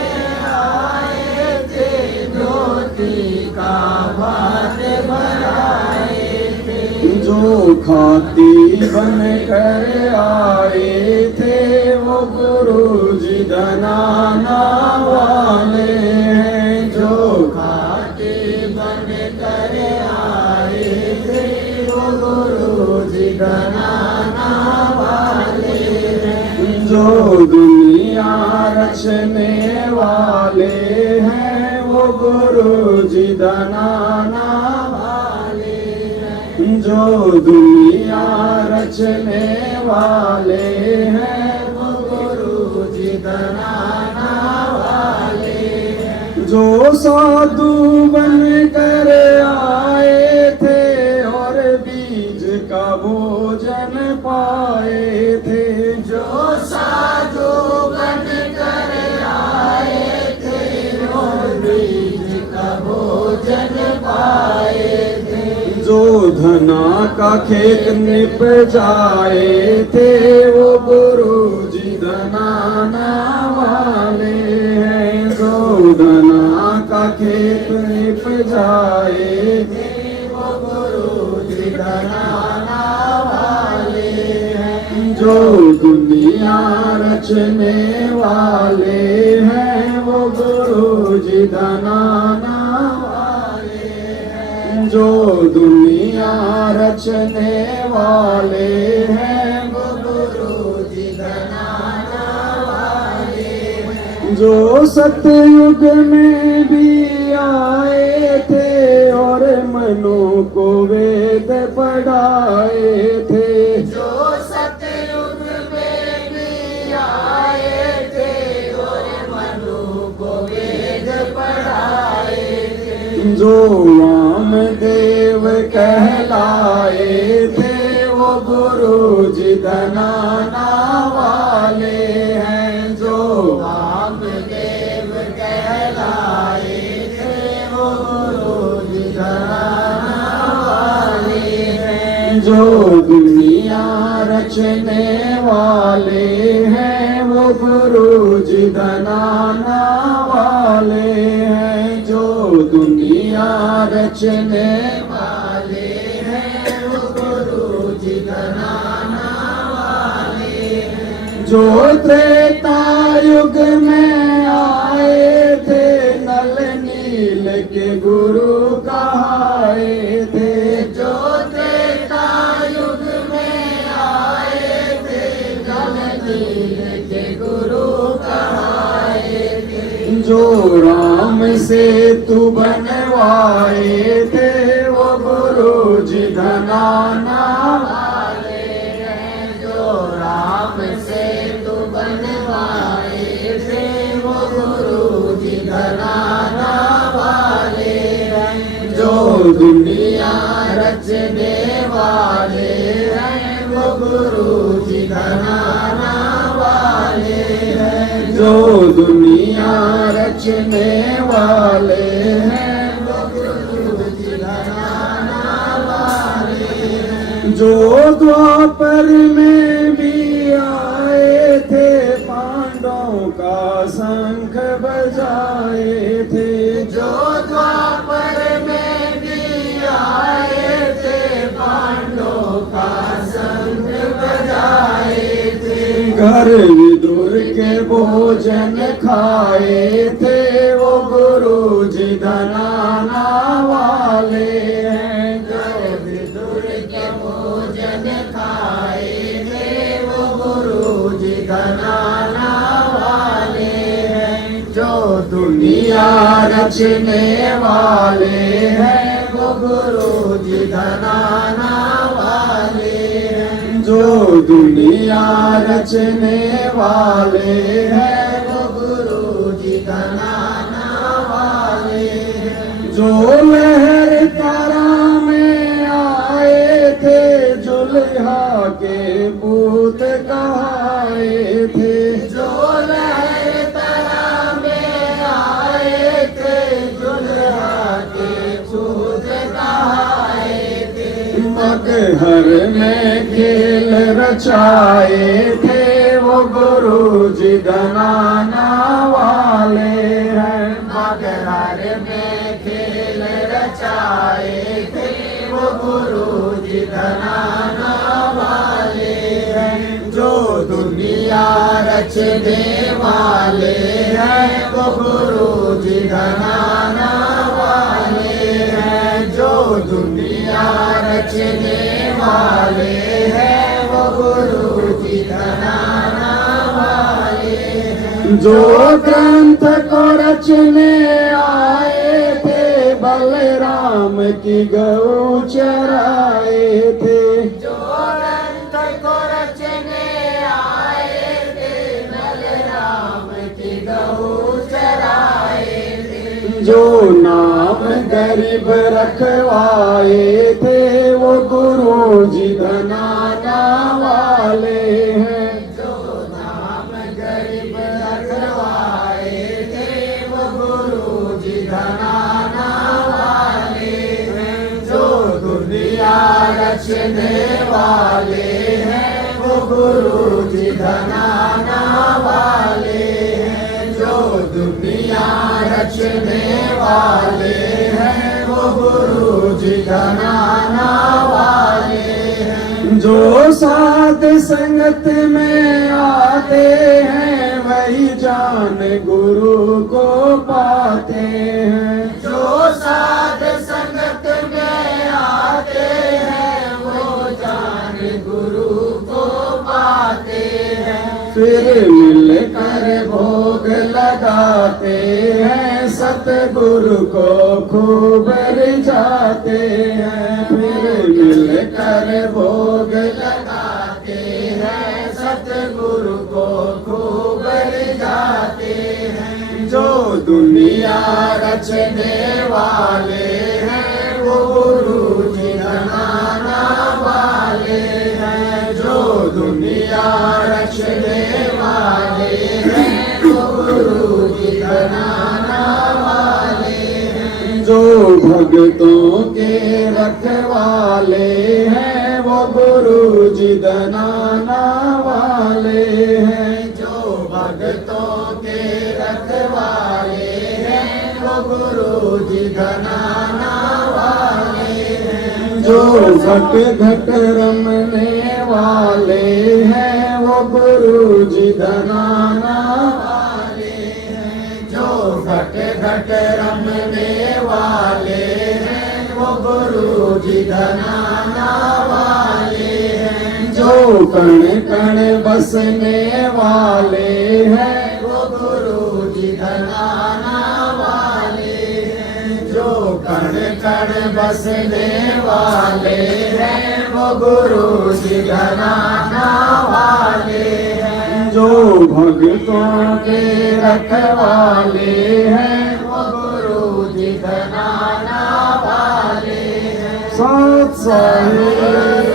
आए थे, ज्योति का भात भराए थे। जो खाती बन कर आए थे, वो गुरु जी धनाना वाले हैं। जो खाते बन कर आए थे, वो गुरु जी धनाना वाले हैं। जो दुनिया रचने वाले हैं, वो गुरु जी धनाना वाले हैं। जो दुनिया रचने वाले हैं, वो गुरु जी धनाना वाले हैं। जो साधु बन कर आए थे और बीज का भोजन पाए थे। जो साधु बन कर आए थे, और बीज का भोजन पाए थे। जो धना का खेत निप जाए थे, वो गुरु जी धनाना वाले हैं। जो धना का खेत निप जाए थे, वो गुरु जी धनाना वाले हैं। जो दुनिया रचने वाले हैं, वो गुरु जी धनाना वाले हैं। जो दुनिया रचने वाले हैं, वो गुरु जी धनाना वाले हैं। जो सतयुग में भी आए थे और मनु को वेद पढ़ाए थे। जो सतयुग में भी आए थे, और मनु को वेद पढ़ाए थे। जो वामदेव कहलाए थे, वो गुरु जी धनाना वाले हैं। जो वामदेव कहलाए थे, वो गुरु जी धनाना वाले हैं। जो दुनिया रचने वाले हैं, वो गुरु जी धनाना वाले हैं। जो दुनिया रचने वाले हैं, वो गुरु जी धनाना वाले हैं। जो त्रेता युग में आए थे, नल नील के गुरु कहाए थे। जो त्रेता युग में आए थे, नल नील के गुरु कहाए थे। जो राम सेतु बनवाए थे, वो गुरु जी धनाना वाले हैं। जो राम सेतु बनवाए थे, वो गुरु जी धनाना वाले हैं। जो दुनिया रचने वाले हैं, वो गुरु जी धनाना वाले हैं। जो दुनिया रचने वाले हैं, वो गुरु जी धनाना वाले हैं। जो द्वापर में भी आए थे, पांडवों का शंख बजाए थे। जो द्वापर में भी आए थे, पांडवों का संग बजाए थे। घर विदुर के भोजन खाए थे, वो गुरु जी धनाना वाले हैं। जो विदुर के भोजन खाए थे, वो गुरु जी धनाना वाले हैं। जो दुनिया रचने वाले हैं, वो गुरु जी धनाना वाले हैं। जो दुनिया रचने वाले हैं, वो गुरु जी धनाना वाले हैं। जो लहर तारा में आए थे, जुल्हा के पूत कहाए थे। जो लहर तरा में आए थे, जुल्हा के छूत कहाए थे। मकर हर में खेल रचाए थे वो गुरु जी धनाना वाले हैं। मगहर में खेल रचाए थे वो गुरु जी धनाना वाले हैं। जो दुनिया रचने वाले हैं वो गुरु जी धनाना वाले हैं। जो दुनिया रचने वाले हैं वो गुरु जी धनाना वाले हैं। जो ग्रंथ को रचने आए थे बलराम की गौ चराए थे। जो ग्रंथ को रचने आए थे बलराम की गौ चराए थे। जो नाम गरीब रखवाए थे वो गुरु जी धनाना वाले हैं। जो नाम गरीब रखवाए थे वो गुरु जी धनाना वाले हैं। जो दुनिया रचने वाले हैं वो गुरु जी धनाना वाले हैं। जो दुनिया रचने वाले हैं वो गुरु जी धनाना वाले हैं। जो साध संगत में आते हैं वही जान गुरु को पाते हैं। जो साध संगत में आते हैं वो जान गुरु को पाते हैं। फिर मिलकर भोग लगाते हैं सतगुरु को खूब रिझाते हैं। फिर मिलकर भोग लगाते हैं सतगुरु को खूब रिझाते हैं। जो दुनिया रचने वाले हैं वो गुरु जी धनाना वाले हैं। जो दुनिया रचने वाले हैं वो गुरु जी धनाना वाले हैं। जो भक्तों के रखवाले हैं वो गुरु जी धनाना वाले हैं। जो भक्तों के रखवाले हैं वो गुरु जी धनाना वाले हैं। जो घट घट रमने वाले हैं वो गुरु जी धनाना वाले हैं। जो घट घट रमने वाले हैं वो गुरु जी धनाना वाले हैं। जो कण कण बसने वाले हैं वो गुरु जी धनाना वाले हैं। जो कण कण बसने वाले हैं वो गुरु जी धनाना वाले हैं। जो भक्तों के रखवाले हैं वो गुरु जी धनाना वाले हैं। साथ साहिब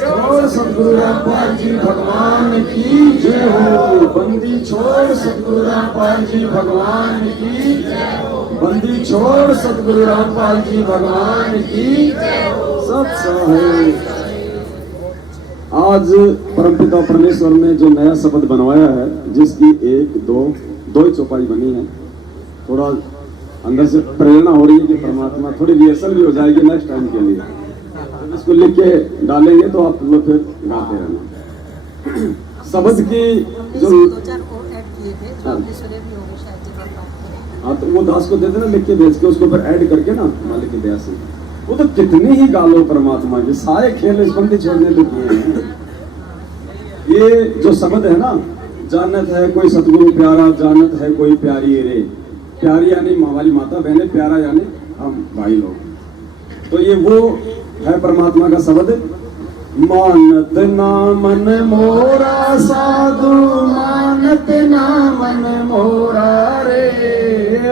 छोड़ सतगुरु रामपाल जी भगवान की जय हो। बंदी छोड़ सतगुरु रामपाल जी भगवान की जय हो। बंदी छोड़ सतगुरु रामपाल जी भगवान की सब साहिब। आज परमपिता परमेश्वर ने जो नया शब्द बनवाया है जिसकी दो ही चौपाई बनी है। थोड़ा अंदर से प्रेरणा हो रही है कि परमात्मा थोड़ी रिहर्सल भी हो जाएगी नेक्स्ट टाइम के लिए। इसको लिख के डालेंगे तो आप लोग फिर गाते रहना। शब्द की जो दो चार और ऐड किए थे जो आपने सुने भी होंगे शायद जब आप बात करें। हाँ तो वो दास को देते ना लिख के भेज के उसको फिर ऐड करके ना मालिक की दया से वो तो कितनी ही गालो परमात्मा के सारे खेल इस बंदी छोड़ने तो किए हैं। ये जो शब्द है ना जानत है कोई सतगुरु प्यारा जानत है कोई प्यारी रे। प्यारी यानी हमारी माता बहने प्यारा यानी हम भाई लोग। तो ये वो है परमात्मा का शब्द। मानत ना मन मोरा साधु मानत ना मन मोरा रे।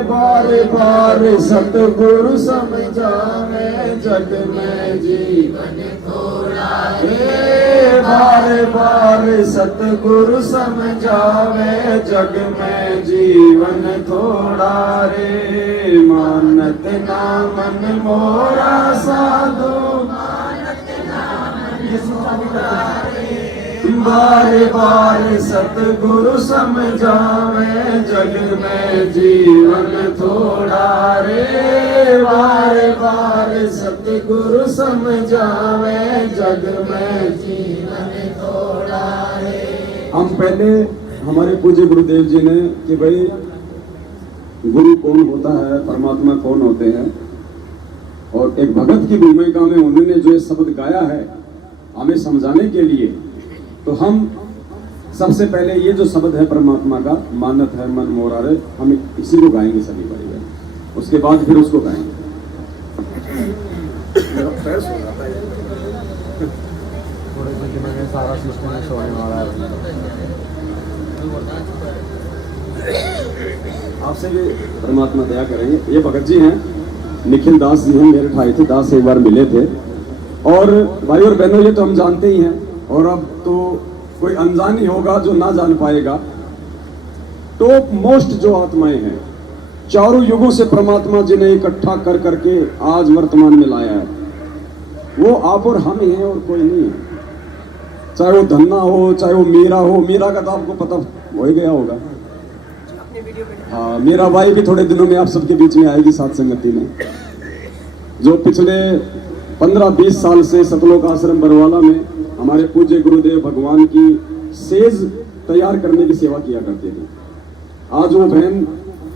बार बार सतगुरु समझावे जग में जीवन थोड़ा रे। बार बार सतगुरु समझावे जग में जीवन थोड़ा रे। मानत ना मन मोरा साधु मानत बार बार सतगुरु समझावे जग में जीवन थोड़ा रे। बार बार सतगुरु समझावे जग में जीवन थोड़ा रे। हम पहले हमारे पूज्य गुरुदेव जी ने कि भाई गुरु कौन होता है, परमात्मा कौन होते हैं, और एक भगत की भूमिका में उन्होंने जो ये शब्द गाया है हमें समझाने के लिए, तो हम सबसे पहले ये जो शब्द है परमात्मा का, मानत है मन मोरा रे, हम इसी को गाएंगे सभी भाई बहन, उसके बाद फिर उसको गाएंगे। थोड़े से दिनों में सारा सिस्टम सोने वाला है। आपसे भी परमात्मा दया करेंगे। ये भगत जी हैं, निखिल दास जी हैं, मेरे ठाई थे, दास से एक बार मिले थे। और भाई और बहनों ये तो हम जानते ही हैं, और अब तो कोई अनजान ही होगा जो ना जान पाएगा। टॉप मोस्ट जो आत्माएं हैं, चारों युगों से परमात्मा जी ने इकट्ठा कर करके आज वर्तमान में लाया है, वो आप और हम ही हैं और कोई नहीं है। चाहे वो धन्ना हो, चाहे वो मीरा हो, मीरा का तो आपको पता हो ही गया होगा। हाँ, मेरा भाई भी थोड़े दिनों में आप सबके बीच में आएगी साथ संगति में, जो पिछले 15-20 साल से सतलोक आश्रम बरवाला में हमारे पूज्य गुरुदेव भगवान की सेज तैयार करने की सेवा किया करते थे। आज वो बहन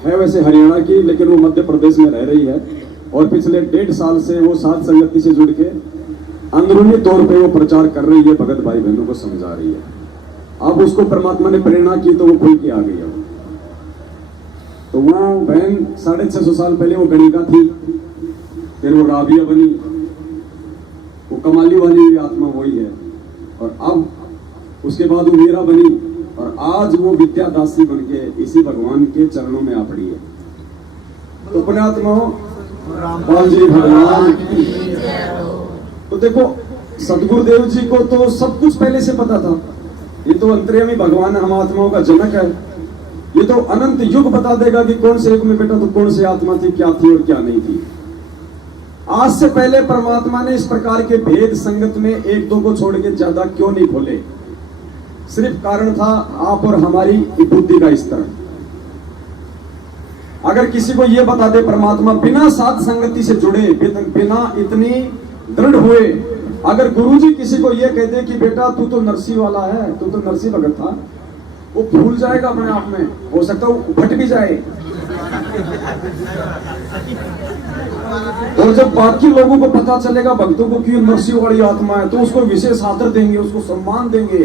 है वैसे हरियाणा की, लेकिन वो मध्य प्रदेश में रह रही है, और पिछले 1.5 साल से वो साथ संगति से जुड़ के अंदरूनी तौर पे वो प्रचार कर रही है, भगत भाई बहनों को समझा रही है। अब उसको परमात्मा ने प्रेरणा की तो वो खुल के आ गई है। तो वो बहन 650 साल पहले वो गणिका थी, फिर वो राबिया बनी, वो कमाली वाली आत्मा वही है, और अब उसके बाद वो मीरा बनी, और आज वो विद्यादासी बन के इसी भगवान के चरणों में आ पड़ी है। तो पुण्यात्माओं, राम जी भगवान की। तो देखो, सदगुरुदेव जी को तो सब कुछ पहले से पता था। ये तो अंतर्यामी भगवान हम आत्माओं का जनक है। ये तो अनंत युग बता देगा कि कौन से युग में बेटा तो कौन सी आत्मा थी, क्या थी और क्या नहीं थी। आज से पहले परमात्मा ने इस प्रकार के भेद संगत में एक दो को छोड़ के ज्यादा क्यों नहीं खोले? सिर्फ कारण था आप और हमारी बुद्धि का स्तर। अगर किसी को यह बता दे परमात्मा बिना साथ संगति से जुड़े, बिना इतनी दृढ़ हुए, अगर गुरुजी किसी को यह कह दे कि बेटा तू तो नरसी वाला है, तू तो नरसी भगत था, वो भूल जाएगा अपने आप में, हो सकता है वो उभट भी जाए। और जब बाकी लोगों को पता चलेगा भक्तों को कि नरसी वाली आत्मा है, तो उसको विशेष आदर देंगे, उसको सम्मान देंगे।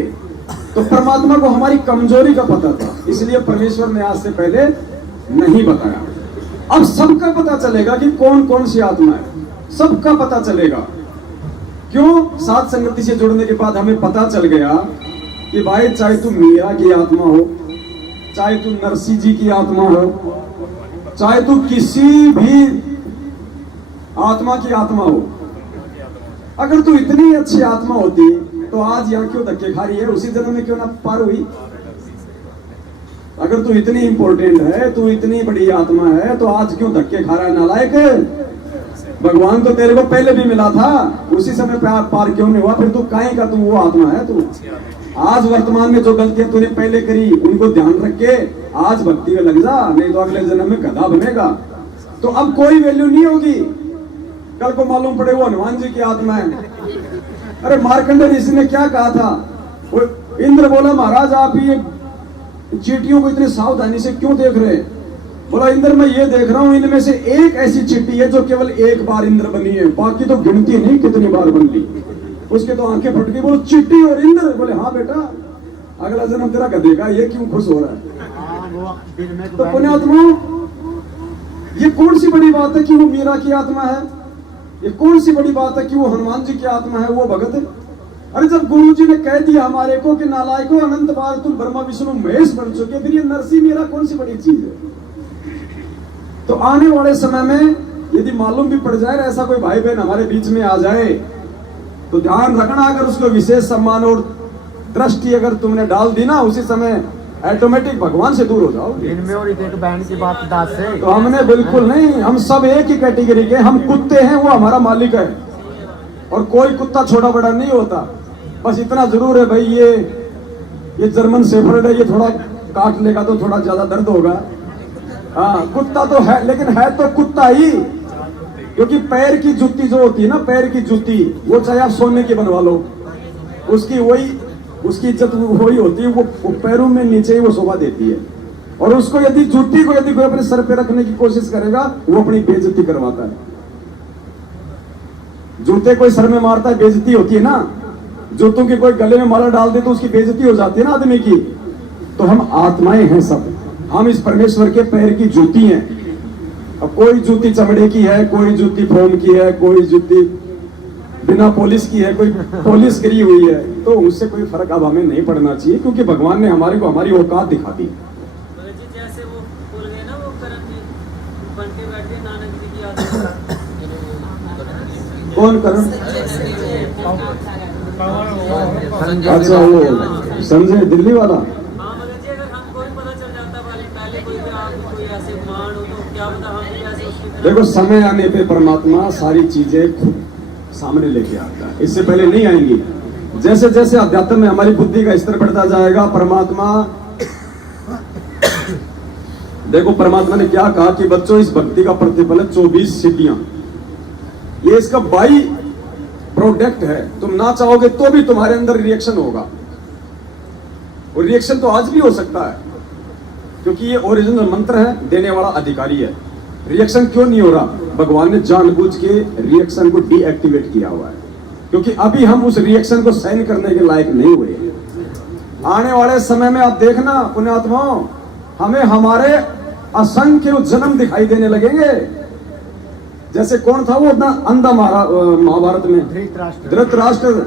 तो परमात्मा को हमारी कमजोरी का पता था, इसलिए परमेश्वर ने आज से पहले नहीं बताया। अब सबका पता चलेगा कि कौन कौन सी आत्मा है, सबका पता चलेगा। क्यों? साथ संगति से जुड़ने के बाद हमें पता चल गया कि भाई चाहे तू मीरा की आत्मा हो, चाहे तू नरसी जी की आत्मा हो, चाहे तू किसी भी आत्मा की आत्मा हो, अगर तू इतनी अच्छी आत्मा होती तो आज यहाँ क्यों धक्के खा रही है? उसी जन्म में क्यों ना पार हुई? अगर तू इतनी इंपॉर्टेंट है, तू इतनी बड़ी आत्मा है, तो आज क्यों धक्के खा रहा है नालायक? भगवान तो तेरे को पहले भी मिला था, उसी समय पार क्यों नहीं हुआ? फिर तू काहे का, तू वो आत्मा है। तू आज वर्तमान में जो गलतियां तूने पहले करी उनको ध्यान रख के आज भक्ति में लग जा, नहीं तो अगले जन्म में गधा बनेगा। तो अब कोई वैल्यू नहीं होगी। कल को मालूम पड़े वो हनुमान जी की आत्मा है। अरे मार्कंडेय ऋषि ने क्या कहा था? वो इंद्र बोला महाराज आप ये चींटियों को इतनी सावधानी से क्यों देख रहे? बोला इंद्र मैं ये देख रहा हूं, इनमें से एक ऐसी चींटी है जो केवल एक बार इंद्र बनी है, बाकी तो गिनती नहीं कितनी बार बन ली। उसके तो आंखें फट गई। बोलो चींटी और इंद्र? बोले हाँ बेटा, अगला जन्म तेरा गधेगा, ये क्यों खुश हो रहा है? तो पुण्यात्माओं, ये कौन सी बड़ी बात है कि वो मीरा की आत्मा है? ये कौन सी बड़ी बात है कि वो हनुमान जी की आत्मा है, वो भगत है? अरे जब गुरु जी ने कह दिया हमारे को कि नालायकों अनंत बार तुम ब्रह्मा विष्णु महेश बन चुके, फिर ये नरसी मीरा कौन सी बड़ी चीज है? तो आने वाले समय में यदि मालूम भी पड़ जाए, ऐसा कोई भाई बहन हमारे बीच में आ जाए, तो ध्यान रखना, अगर उसको विशेष सम्मान और दृष्टि अगर तुमने डाल दी ना, उसी समय ऑटोमेटिक भगवान से दूर हो जाओ। इनमें और एक बहन की बात दास है। तो हमने बिल्कुल नहीं, हम सब एक ही कैटेगरी के। हम कुत्ते हैं, वो हमारा मालिक है, और कोई कुत्ता छोटा बड़ा नहीं होता। बस इतना जरूर है भाई, ये जर्मन शेफर्ड है, ये थोड़ा काट लेगा तो थोड़ा ज्यादा दर्द होगा। हाँ, कुत्ता तो है, लेकिन है तो कुत्ता ही। क्योंकि पैर की जूती जो होती है ना, पैर की जूती, वो चाहे आप सोने की बनवा लो, उसकी इज्जत वही होती है, वो पैरों में नीचे ही वो शोभा देती है। और उसको यदि जूती को यदि कोई अपने सर पे रखने की कोशिश करेगा, वो अपनी बेइज्जती करवाता है। जूते कोई सर में मारता है, बेइज्जती होती है ना। जूतों की कोई गले में माला डाल दे तो उसकी बेइज्जती हो जाती है ना आदमी की। तो हम आत्माएं हैं सब, हम इस परमेश्वर के पैर की जूती हैं। अब कोई जूती चमड़े की है, कोई जूती फोम की है, कोई जूती बिना पॉलिश की है, कोई पॉलिश करी हुई है, तो उससे कोई फर्क अब हमें नहीं पड़ना चाहिए, क्योंकि भगवान ने हमारे को हमारी औकात दिखा दी। जैसे वो बोल गए ना, वो करण जी बन के बैठ गए नानक जी की याद। कौन करण? अच्छा, वो संजय दिल्ली वाला। हाँ मगर जी, अगर हमको भी पता चल जाता पहले कोई भी आप कोई ऐसे मान हो तो क्या पता हम भी ऐसे उसकी तरह। देखो, समय आने पे परमात्मा सारी चीजें खुद सामने लेके आता है, इससे पहले नहीं आएंगी। जैसे जैसे अध्यात्म में हमारी बुद्धि का स्तर बढ़ता जाएगा, परमात्मा, देखो परमात्मा ने क्या कहा कि बच्चों, इस भक्ति का प्रतिफल है 24 सिद्धियां। ये इसका बाई प्रोडक्ट है। तुम ना चाहोगे तो भी तुम्हारे अंदर रिएक्शन होगा, और रिएक्शन तो आज भी हो सकता है, क्योंकि ये ओरिजिनल मंत्र है, देने वाला अधिकारी है। रिएक्शन क्यों नहीं हो रहा? भगवान ने जानबूझ के रिएक्शन को डीएक्टिवेट किया हुआ है, क्योंकि अभी हम उस रिएक्शन को सहन करने के लायक नहीं हुए। आने वाले समय में आप देखना पुण्यात्माओं, हमें हमारे असंख्य जन्म दिखाई देने लगेंगे। जैसे कौन था वो अंधा महाभारत में? धृतराष्ट्र।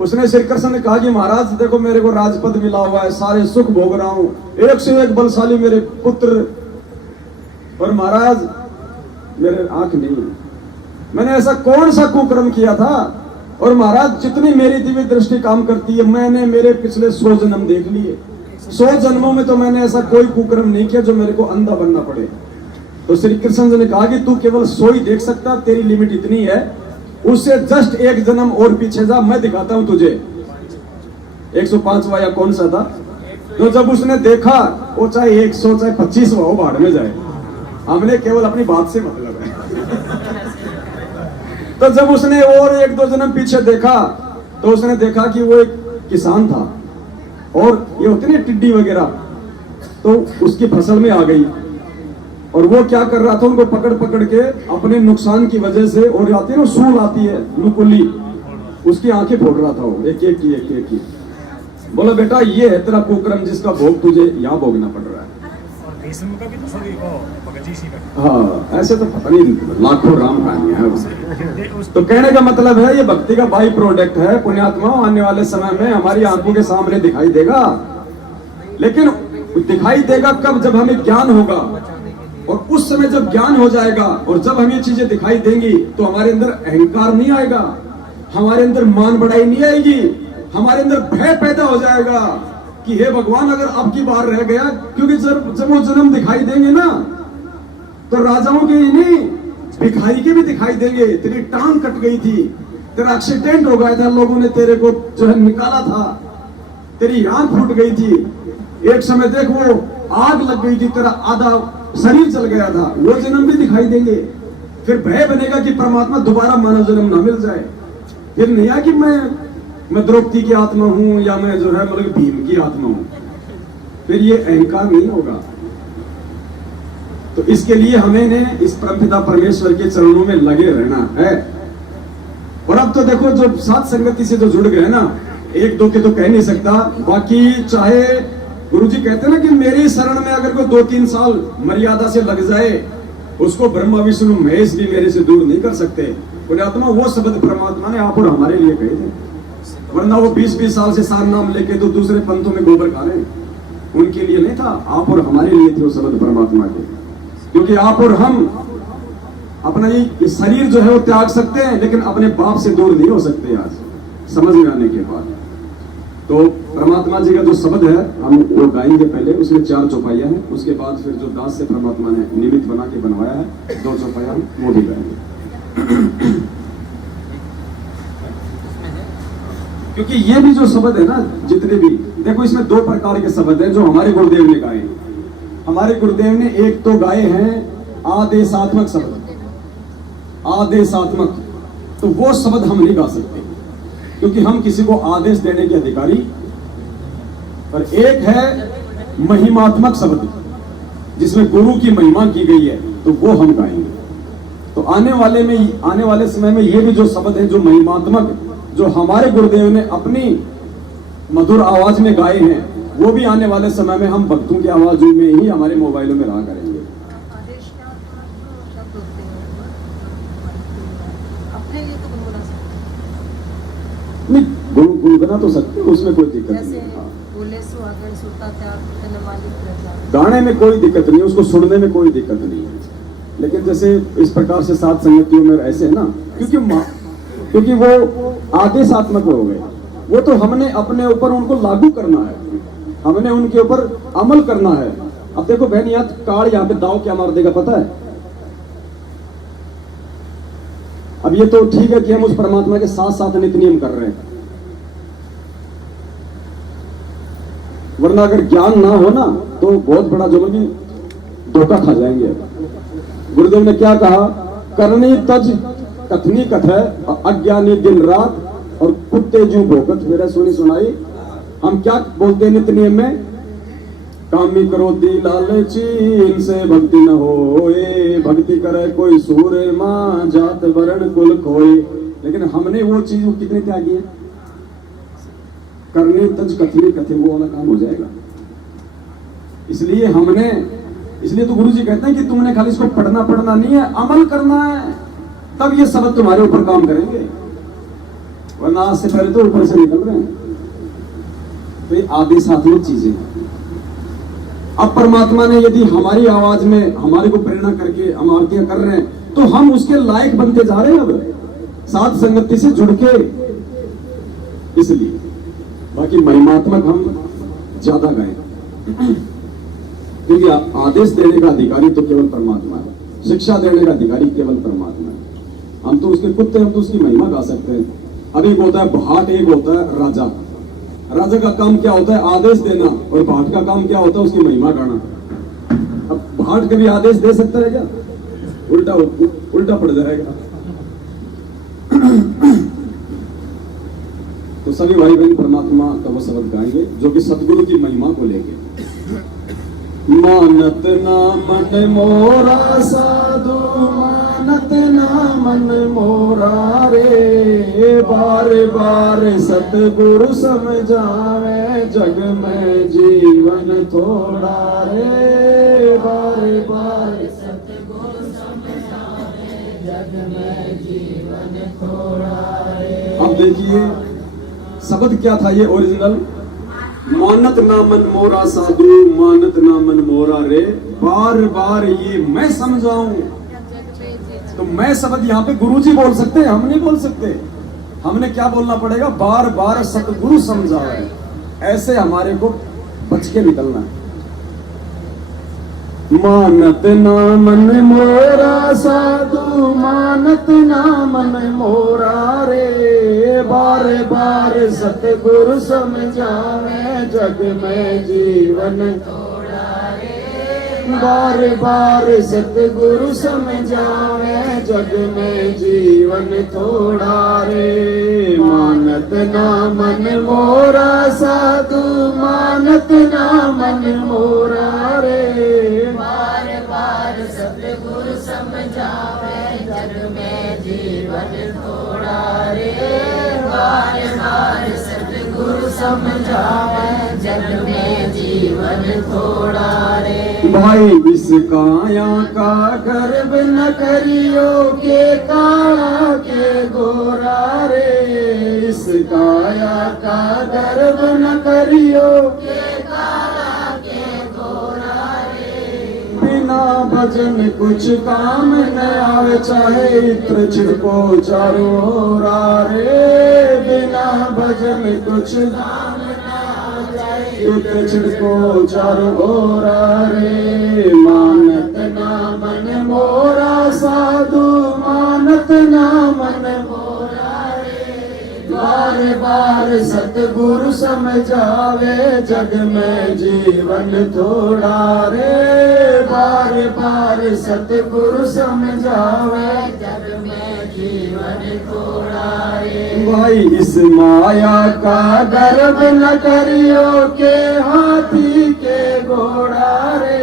उसने श्री कृष्ण ने कहा कि महाराज देखो, मेरे को राजपद मिला हुआ है, सारे सुख भोग रहा हूं, एक से एक बलशाली मेरे पुत्र, और महाराज मेरे आंख नहीं है, मैंने ऐसा कौन सा कुकर्म किया था? और महाराज जितनी मेरी दिव्य दृष्टि काम करती है, मैंने मेरे पिछले 100 जन्म देख लिए, 100 जन्मों में तो मैंने ऐसा कोई कुकर्म नहीं किया जो मेरे को अंधा बनना पड़े। तो श्री कृष्ण जी ने कहा कि तू केवल 100 ही देख सकता, तेरी लिमिट इतनी है, उससे जस्ट एक जन्म और पीछे जा, मैं दिखाता हूं तुझे। 105वां या कौन सा था? तो जब उसने देखा, वो चाहे 100 चाहे 25वां हो, भाड़ में जाए, हमने केवल अपनी बात से मतलब है। तो जब उसने और 1-2 जन्म पीछे देखा, तो उसने देखा कि वो एक किसान था, और ये होती ना टिड्डी वगैरह, तो उसकी फसल में आ गई, और वो क्या कर रहा था, उनको पकड़ पकड़ के अपने नुकसान की वजह से, और आती है ना सूल आती है नुकुली, उसकी आंखें फोड़ रहा था वो, एक एक की। बोला बेटा, ये है तेरा कुकर्म जिसका भोग तुझे यहाँ भोगना पड़ रहा है। हाँ, ऐसे तो पता नहीं लाखों राम कहानियां है। तो कहने का मतलब है, ये भक्ति का बाई प्रोडक्ट है पुण्यात्मा, आने वाले समय में हमारी आंखों के सामने दिखाई देगा। लेकिन दिखाई देगा कब? जब हमें ज्ञान होगा, और उस समय जब ज्ञान हो जाएगा और जब हमें चीजें दिखाई देंगी, तो हमारे अंदर अहंकार नहीं आएगा, हमारे अंदर मान बढ़ाई नहीं आएगी, हमारे अंदर भय पैदा हो जाएगा कि हे भगवान, अगर अब की बार रह गया, क्योंकि जब वो जन्म दिखाई देंगे ना, तो राजाओं के ही नहीं, भिखारी के भी दिखाई देंगे। तेरी टांग कट गई थी, तेरा एक्सीडेंट हो गया था, लोगों ने तेरे को जो है निकाला था, तेरी आंख फूट गई थी, एक समय देख वो आग लग गई थी, तेरा आधा शरीर चल गया था, वो जन्म भी दिखाई देंगे। फिर भय बनेगा कि परमात्मा दोबारा मानव जन्म ना मिल जाए। फिर नहीं है कि मैं द्रौपदी की आत्मा हूं, या मैं जो है मतलब भीम की आत्मा हूं, फिर ये अहंकार नहीं होगा। तो इसके लिए हमें ने इस परमपिता परमेश्वर के चरणों में लगे रहना है। और अब तो देखो, जो साथ संगति से जो जुड़ गए ना, 1-2 के तो कह नहीं सकता, बाकी चाहे गुरुजी कहते हैं ना कि मेरी शरण में अगर कोई 2-3 साल मर्यादा से लग जाए, उसको ब्रह्मा विष्णु महेश भी मेरे से दूर नहीं कर सकते। पुण्यात्मा, वो शब्द परमात्मा ने आप और हमारे लिए कहे थे, वरना वो 20-20 साल से सार नाम लेके तो दूसरे पंथों में गोबर खा रहे, उनके लिए नहीं था, आप और हमारे लिए थे वो शब्द परमात्मा के। क्योंकि आप और हम अपना ये शरीर जो है वो त्याग सकते हैं, लेकिन अपने बाप से दूर नहीं हो सकते। आज समझ में आने के बाद तो परमात्मा जी का जो शब्द है हम वो गाएंगे। पहले उसमें 4 चौपाइयां हैं, उसके बाद फिर जो दास से परमात्मा ने निमित्त बना के बनवाया है 2 चौपाइयां, वो भी गाएंगे। क्योंकि ये भी जो शब्द है ना, जितने भी, देखो इसमें दो प्रकार के शब्द हैं जो हमारे गुरुदेव ने गाए हैं। हमारे गुरुदेव ने एक तो गाए हैं आदेशात्मक शब्द, आदेशात्मक, तो वो शब्द हम नहीं गा सकते क्योंकि हम किसी को आदेश देने के अधिकारी। पर एक है महिमात्मक शब्द जिसमें गुरु की महिमा की गई है, तो वो हम गाएंगे। तो आने वाले समय में ये भी जो शब्द है जो महिमात्मक, जो हमारे गुरुदेव ने अपनी मधुर आवाज में गाए हैं, वो भी आने वाले समय में हम भक्तों की आवाज में ही हमारे मोबाइलों में रहा करेंगे। आदेश क्या शब्द होते हैं? अपने लिए तो गुनगुना सकते नहीं, गुनगुना तो सकते, उसमें कोई दिक्कत हैं। नहीं जैसे है। हाँ। बोले सुहागण सुता त्याग तन मालिक रजा। गाने में कोई दिक्कत नहीं है, उसको सुनने में कोई दिक्कत नहीं है। लेकिन जैसे इस प्रकार से सात संगतियों में ऐसे है ना, क्योंकि वो आदेशात्मक हो गए, वो तो हमने अपने ऊपर उनको लागू करना है, हमने उनके ऊपर अमल करना है। अब देखो बहन, यहाँ काल यहाँ पे दाव क्या मार देगा पता है? अब ये तो ठीक है कि हम उस परमात्मा के साथ साथ नित्य नियम कर रहे हैं, वरना अगर ज्ञान ना हो ना तो बहुत बड़ा जो भी धोखा खा जाएंगे। गुरुदेव ने क्या कहा? करनी तज कथनी कथय, अज्ञानी दिन रात, और कुत्ते जू भोकत मेरा सुनी सुनाई। हम क्या बोलते हैं नित्य नियम में? कामी क्रोधी लालची इनसे भक्ति न होए, भक्ति करे कोई सूर्य मां जात वर्ण कुल खोए। लेकिन हमने वो चीज कितने त्यागी है? करनी तज कथनी कथे, वो वाला काम हो जाएगा। इसलिए तो गुरु जी कहते हैं कि तुमने खाली इसको पढ़ना नहीं है, अमल करना है, तब ये शब्द तुम्हारे ऊपर काम करेंगे, वरना आज से पहले तो ऊपर से निकल रहे हैं। तो ये आदेशात्मक चीजें हैं। अब परमात्मा ने यदि हमारी आवाज में हमारे को प्रेरणा करके हम आरतियां कर रहे हैं, तो हम उसके लायक बनते जा रहे हैं अब साथ संगति से जुड़ के। इसलिए बाकी महिमात्मक हम ज्यादा गाएं, क्योंकि आदेश देने का अधिकारी तो केवल परमात्मा है, शिक्षा देने का अधिकारी केवल परमात्मा है। हम तो उसके कुत्ते, हम तो उसकी महिमा गा सकते हैं। अब एक होता है भाट, एक होता है राजा। राजा का काम क्या होता है? आदेश देना, और भाट का काम क्या होता है? उसकी महिमा गाना। अब भाट कभी आदेश दे सकता है क्या? उल्टा पड़ जाएगा। तो सभी भाई बहन परमात्मा का वो शब्द गाएंगे जो कि सदगुरु की महिमा को लेके। मानत ना मन मोरा साधु, मानत ना मन मोरा रे, बार बार सतगुरु समझावे, जग में जीवन थोड़ा रे, बार बार सतगुरु समझावे, जग में जीवन थोड़ा रे। अब देखिए शब्द क्या था ये ओरिजिनल? मानत ना मन मोरा साधु, मानत ना मन मोरा रे, बार बार ये मैं समझाऊं। तो मैं शब्द यहाँ पे गुरुजी बोल सकते हैं, हम नहीं बोल सकते। हमने क्या बोलना पड़ेगा? बार बार सतगुरु समझावे। ऐसे हमारे को बच के निकलना है। मानत ना मन मोरा साधु, मानत ना मन मोरा रे, बार बार सतगुरु समझावे, जग में जीवन थोड़ा रे, बार बार सतगुरु समझावे, जग में जीवन थोड़ा रे। मानत ना मन मोरा साधु, मानत ना मन मोरा रे, बार बार सतगुरु समझावे, जग में जीवन थोड़ा रे, बार बार सतगुरु समझावे, जग में जीवन थोड़ा रे। भाई इस काया का गर्व न करियो, के काला के गोरा रे, इस काया का गर्व न करियो, के काला के गोरा रे। बिना भजन कुछ काम न आवे, चाहे इत्र छिड़को चारों ओरा रे, बिना भजन कुछ काम न आवे, इत्र छिड़को चारों ओरा रे। मानत ना मन मोरा साधु, मानत ना मन मोरा रे, बार बार बार सतगुरु समझावे, जग में जीवन थोड़ा रे। बार बार सतगुरु समझावे, जग में जीवन थोड़ा रे। भाई इस माया का गर्व न करियो के हाथी के घोड़ा रे।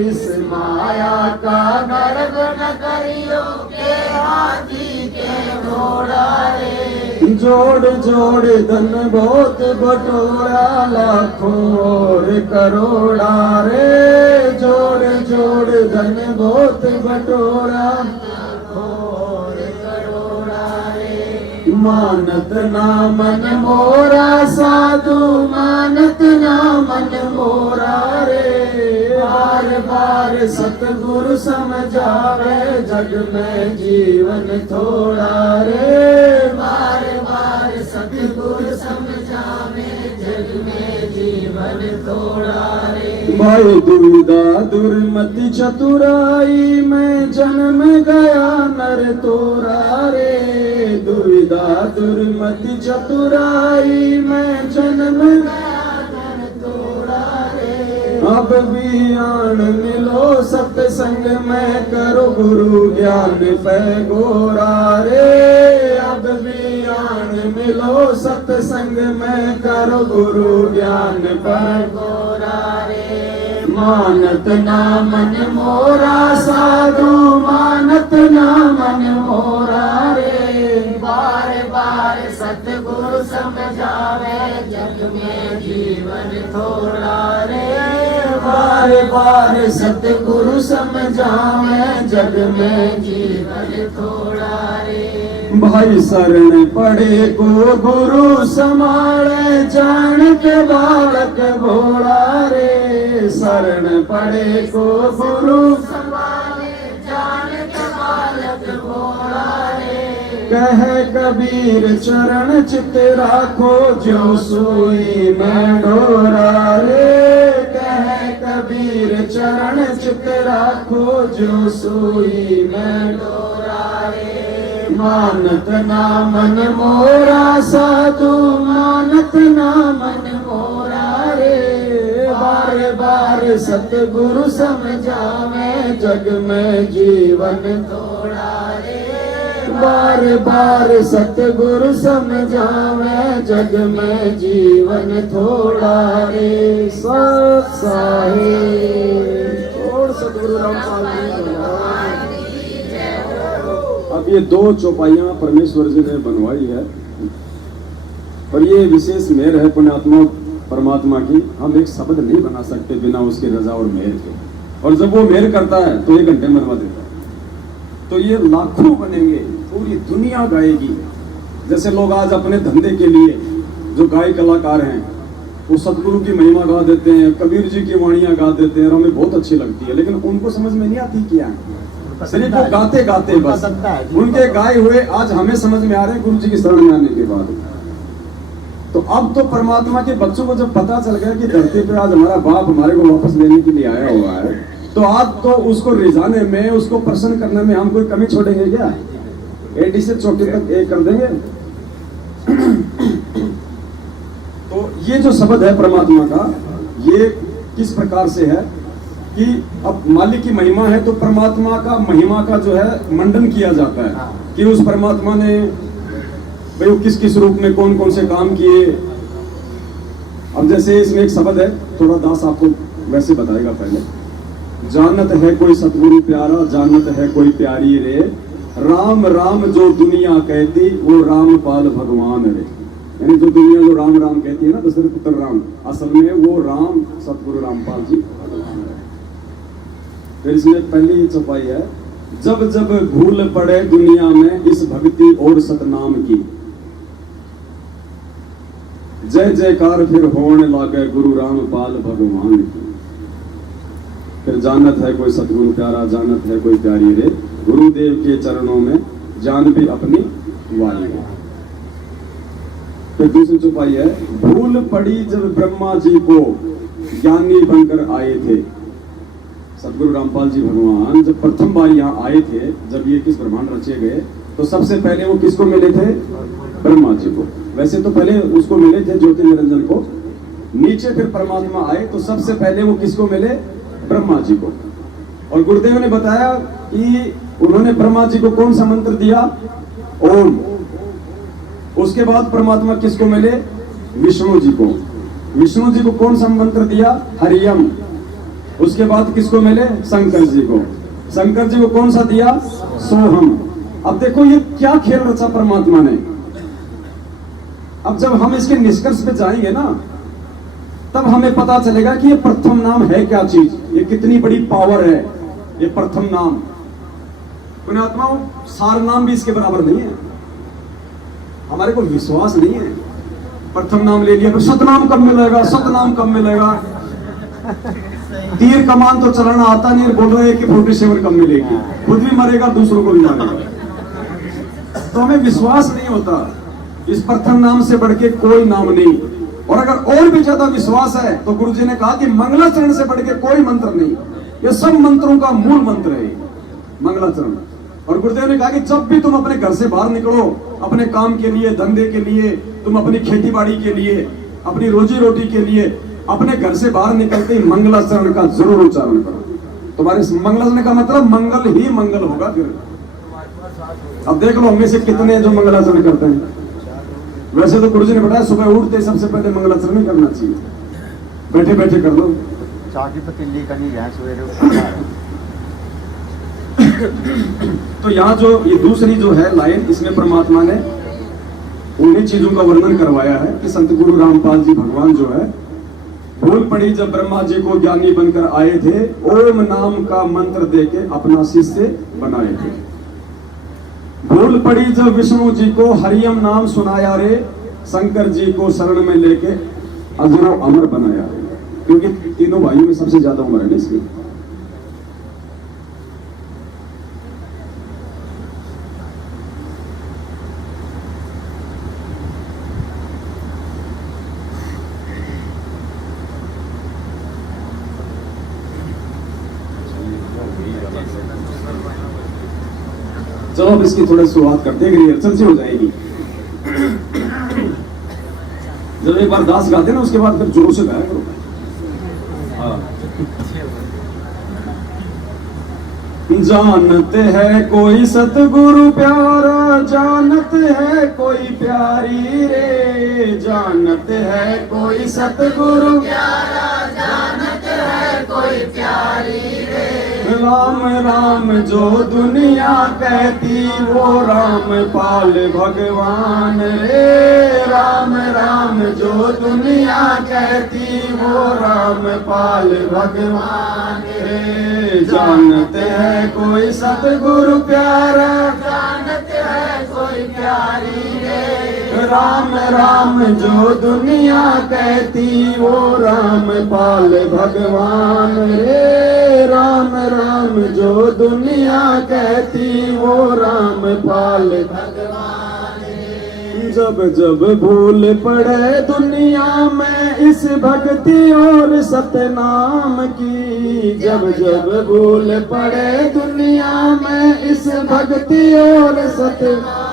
इस माया का गर्व न करियो के हाथी के घोड़ा रे। जोड़ जोड़ धन बहुत बटोरा, लाखों और करोड़ा रे। जोड़ जोड़ धन बहुत बटोरा, लाखों और करोड़ा रे। मानत ना मन मोरा साधु, मानत ना मन मोरा रे। बार बार सतगुरु समझावे, जग में जीवन थोड़ा रे। बार बार सतगुरु समझावे, जग में जीवन थोड़ा रे। भाई दुविधा दुर्मति चतुराई में जन्म गया नर तोरा रे। दुविधा दुर्मति चतुराई में जन्म गया नर तोरा रे। अब भी आन मिलो सत्संग में, करो गुरु ज्ञान पे गोरा रे। अब भी आन मिलो सत्संग में, करो गुरु ज्ञान पे गोरा रे। मानत ना मन मोरा साधु, मानत ना मन मोरा रे। बार बार सतगुरु समझावे, जग में जीवन थोड़ा रे। बार बार सतगुरु समझावे, जग में जीवन थोड़ा रे। भाई शरण पड़े को गुरु संभाले, जान के बालक भोला रे। शरण पड़े को गुरु संभाले, जान के बालक भोला रे। कह कबीर चरण चित राखो, जो सोई में डोरा रे। कह कबीर चरण चित राखो, जो सोई में डोरा रे। मानत ना मन मोरा साधु, मानत ना मन मोरा रे। बार बार सतगुरु समझावे, जग में जीवन थोड़ा रे। बार बार सतगुरु समझावे, जग में जीवन थोड़ा रे। सत साहिब और सतगुरु रामपाल जी भगवान। अब ये दो चौपाइयां परमेश्वर जी ने बनवाई है, और ये विशेष मेहर है पुण्यात्मा परमात्मा की। हम एक शब्द नहीं बना सकते बिना उसकी रजा और मेहर के, और जब वो मेहर करता है तो 1 घंटे में बनवा देता है। तो ये लाखों बनेंगे, पूरी दुनिया गाएगी। जैसे लोग आज अपने धंधे के लिए जो गायक कलाकार हैं, वो सतगुरु की महिमा गा देते हैं, कबीर जी की वाणियां गा देते हैं, और हमें बहुत अच्छी लगती है, लेकिन उनको समझ में नहीं आती क्या है। सिर्फ वो गाते गाते बस उनके गाए हुए आज हमें समझ में आ रहे हैं गुरु जी की शरण में आने के बाद। तो अब तो परमात्मा के बच्चों को जब पता चल गया कि धरती पे आज हमारा बाप हमारे को वापस लेने के लिए आया हुआ है, तो आज तो उसको रिझाने में, उसको प्रसन्न करने में हम कोई कमी छोड़ेंगे क्या? एडी से चोटी तक एक कर देंगे। तो ये जो शब्द है परमात्मा का, ये किस प्रकार से है कि अब मालिक की महिमा है तो परमात्मा का महिमा का जो है मंडन किया जाता है कि उस परमात्मा ने भाई वो किस किस रूप में कौन कौन से काम किए। अब जैसे इसमें एक शब्द है, थोड़ा दास आपको वैसे बताएगा पहले। जानत है कोई सतगुरु प्यारा, जानत है कोई प्यारी रे। राम राम जो दुनिया कहती, वो रामपाल भगवान रे। यानी जो दुनिया जो राम राम कहती है ना, दशरथ पुत्र राम, असल में वो राम सतगुरु रामपाल जी भगवान है। फिर इसमें पहली चौपाई है, जब जब भूल पड़े दुनिया में इस भक्ति और सतनाम की, जय जयकार फिर होने लागे गुरु रामपाल भगवान की। फिर जानत है कोई सतगुरु प्यारा, जानत है कोई प्यारी रे। गुरुदेव के चरणों में जान भी अपनी वाली है। फिर दूसरी चौपाई है, भूल पड़ी जब ब्रह्मा जी को ज्ञानी बनकर आए थे। सतगुरु रामपाल जी भगवान जब प्रथम बार यहाँ आए थे, जब ये किस ब्रह्मांड रचे गए, तो सबसे पहले वो किसको मिले थे? ब्रह्मा जी को। वैसे तो पहले उसको मिले थे ज्योति निरंजन को, नीचे फिर परमात्मा आए तो सबसे पहले वो किसको मिले? ब्रह्मा जी को। और गुरुदेव ने बताया कि उन्होंने ब्रह्मा जी को कौन सा मंत्र दिया? ओम। उसके बाद परमात्मा किसको मिले? विष्णु जी को। विष्णु जी को कौन सा मंत्र दिया? हरियम। उसके बाद किसको मिले? शंकर जी को। शंकर जी को कौन सा दिया? सोहम। अब देखो ये क्या खेल रचा परमात्मा ने। अब जब हम इसके निष्कर्ष पे जाएंगे ना, तब हमें पता चलेगा कि ये प्रथम नाम है क्या चीज, ये कितनी बड़ी पावर है ये प्रथम नाम। पुण्यात्माओं, सार नाम भी इसके बराबर नहीं है। हमारे को विश्वास नहीं है। प्रथम नाम ले लिया, तो सतनाम कब मिलेगा? सतनाम कब मिलेगा? तीर कमान तो चलाना आता नहीं, बोल रहे हैं कि 47 कब मिलेगी। खुद भी मरेगा, दूसरों को भी मारेगा। तो हमें विश्वास नहीं होता। इस प्रथम नाम से बढ़ के कोई नाम नहीं। और अगर और भी ज्यादा विश्वास है तो गुरुजी ने कहा कि मंगलाचरण से बढ़ के कोई मंत्र नहीं। ये सब मंत्रों का मूल मंत्र है मंगलाचरण। और गुरुदेव ने कहा कि जब भी तुम अपने घर से बाहर निकलो, अपने काम के लिए, धंधे के लिए, तुम अपनी खेती बाड़ी के लिए, अपनी रोजी रोटी के लिए, अपने घर से बाहर निकलते ही मंगलाचरण का जरूर उच्चारण करो। तुम्हारे मंगलाचरण का मतलब मंगल ही मंगल होगा। फिर अब देख लो हमें से कितने हैं जो मंगलाचरण करते हैं। वैसे तो गुरुजी ने बताया सुबह उठते सबसे पहले मंगलाचरण ही करना चाहिए। बैठे बैठे कर लो। चाकी पतीली करनी है सवेरे। तो यहाँ जो ये दूसरी जो है लाइन, इसमें परमात्मा ने उन्हीं चीजों का वर्णन करवाया है कि संत गुरु रामपाल जी भगवान जो है, भूल पड़ी जब ब्रह्मा जी को ज्ञानी बनकर आए थे, ओम नाम का मंत्र देके अपना शिष्य बनाए थे। भूल पड़ी जब विष्णु जी को हरियम नाम सुनाया रे, शंकर जी को शरण में लेके अजर अमर बनाया रे। क्योंकि तीनों भाइयों में सबसे ज्यादा उम्र है ना इसमें। चलो अब इसकी थोड़ी शुरुआत करते हैं, रिहर्सल से हो जाएगी। जब एक बार दास गाते ना, उसके बाद फिर जोर से गाया करो। जानते है कोई सतगुरु प्यारा, जानते है कोई प्यारी रे। जानते है कोई सतगुरु प्यारा, जानते है कोई प्यारी रे। राम राम जो दुनिया कहती, वो राम पाल भगवान रे। राम राम जो दुनिया कहती, वो राम पाल भगवान रे। जानते हैं कोई सतगुरु प्यारा, जानते है कोई प्यारी रे। राम राम जो दुनिया कहती, वो राम पाल भगवान रे। राम राम जो दुनिया कहती, वो राम पाल भगवान रे। जब जब भूल पड़े दुनिया में इस भक्ति और सतनाम की, जब जब भूल पड़े दुनिया में इस भक्ति और सतनाम,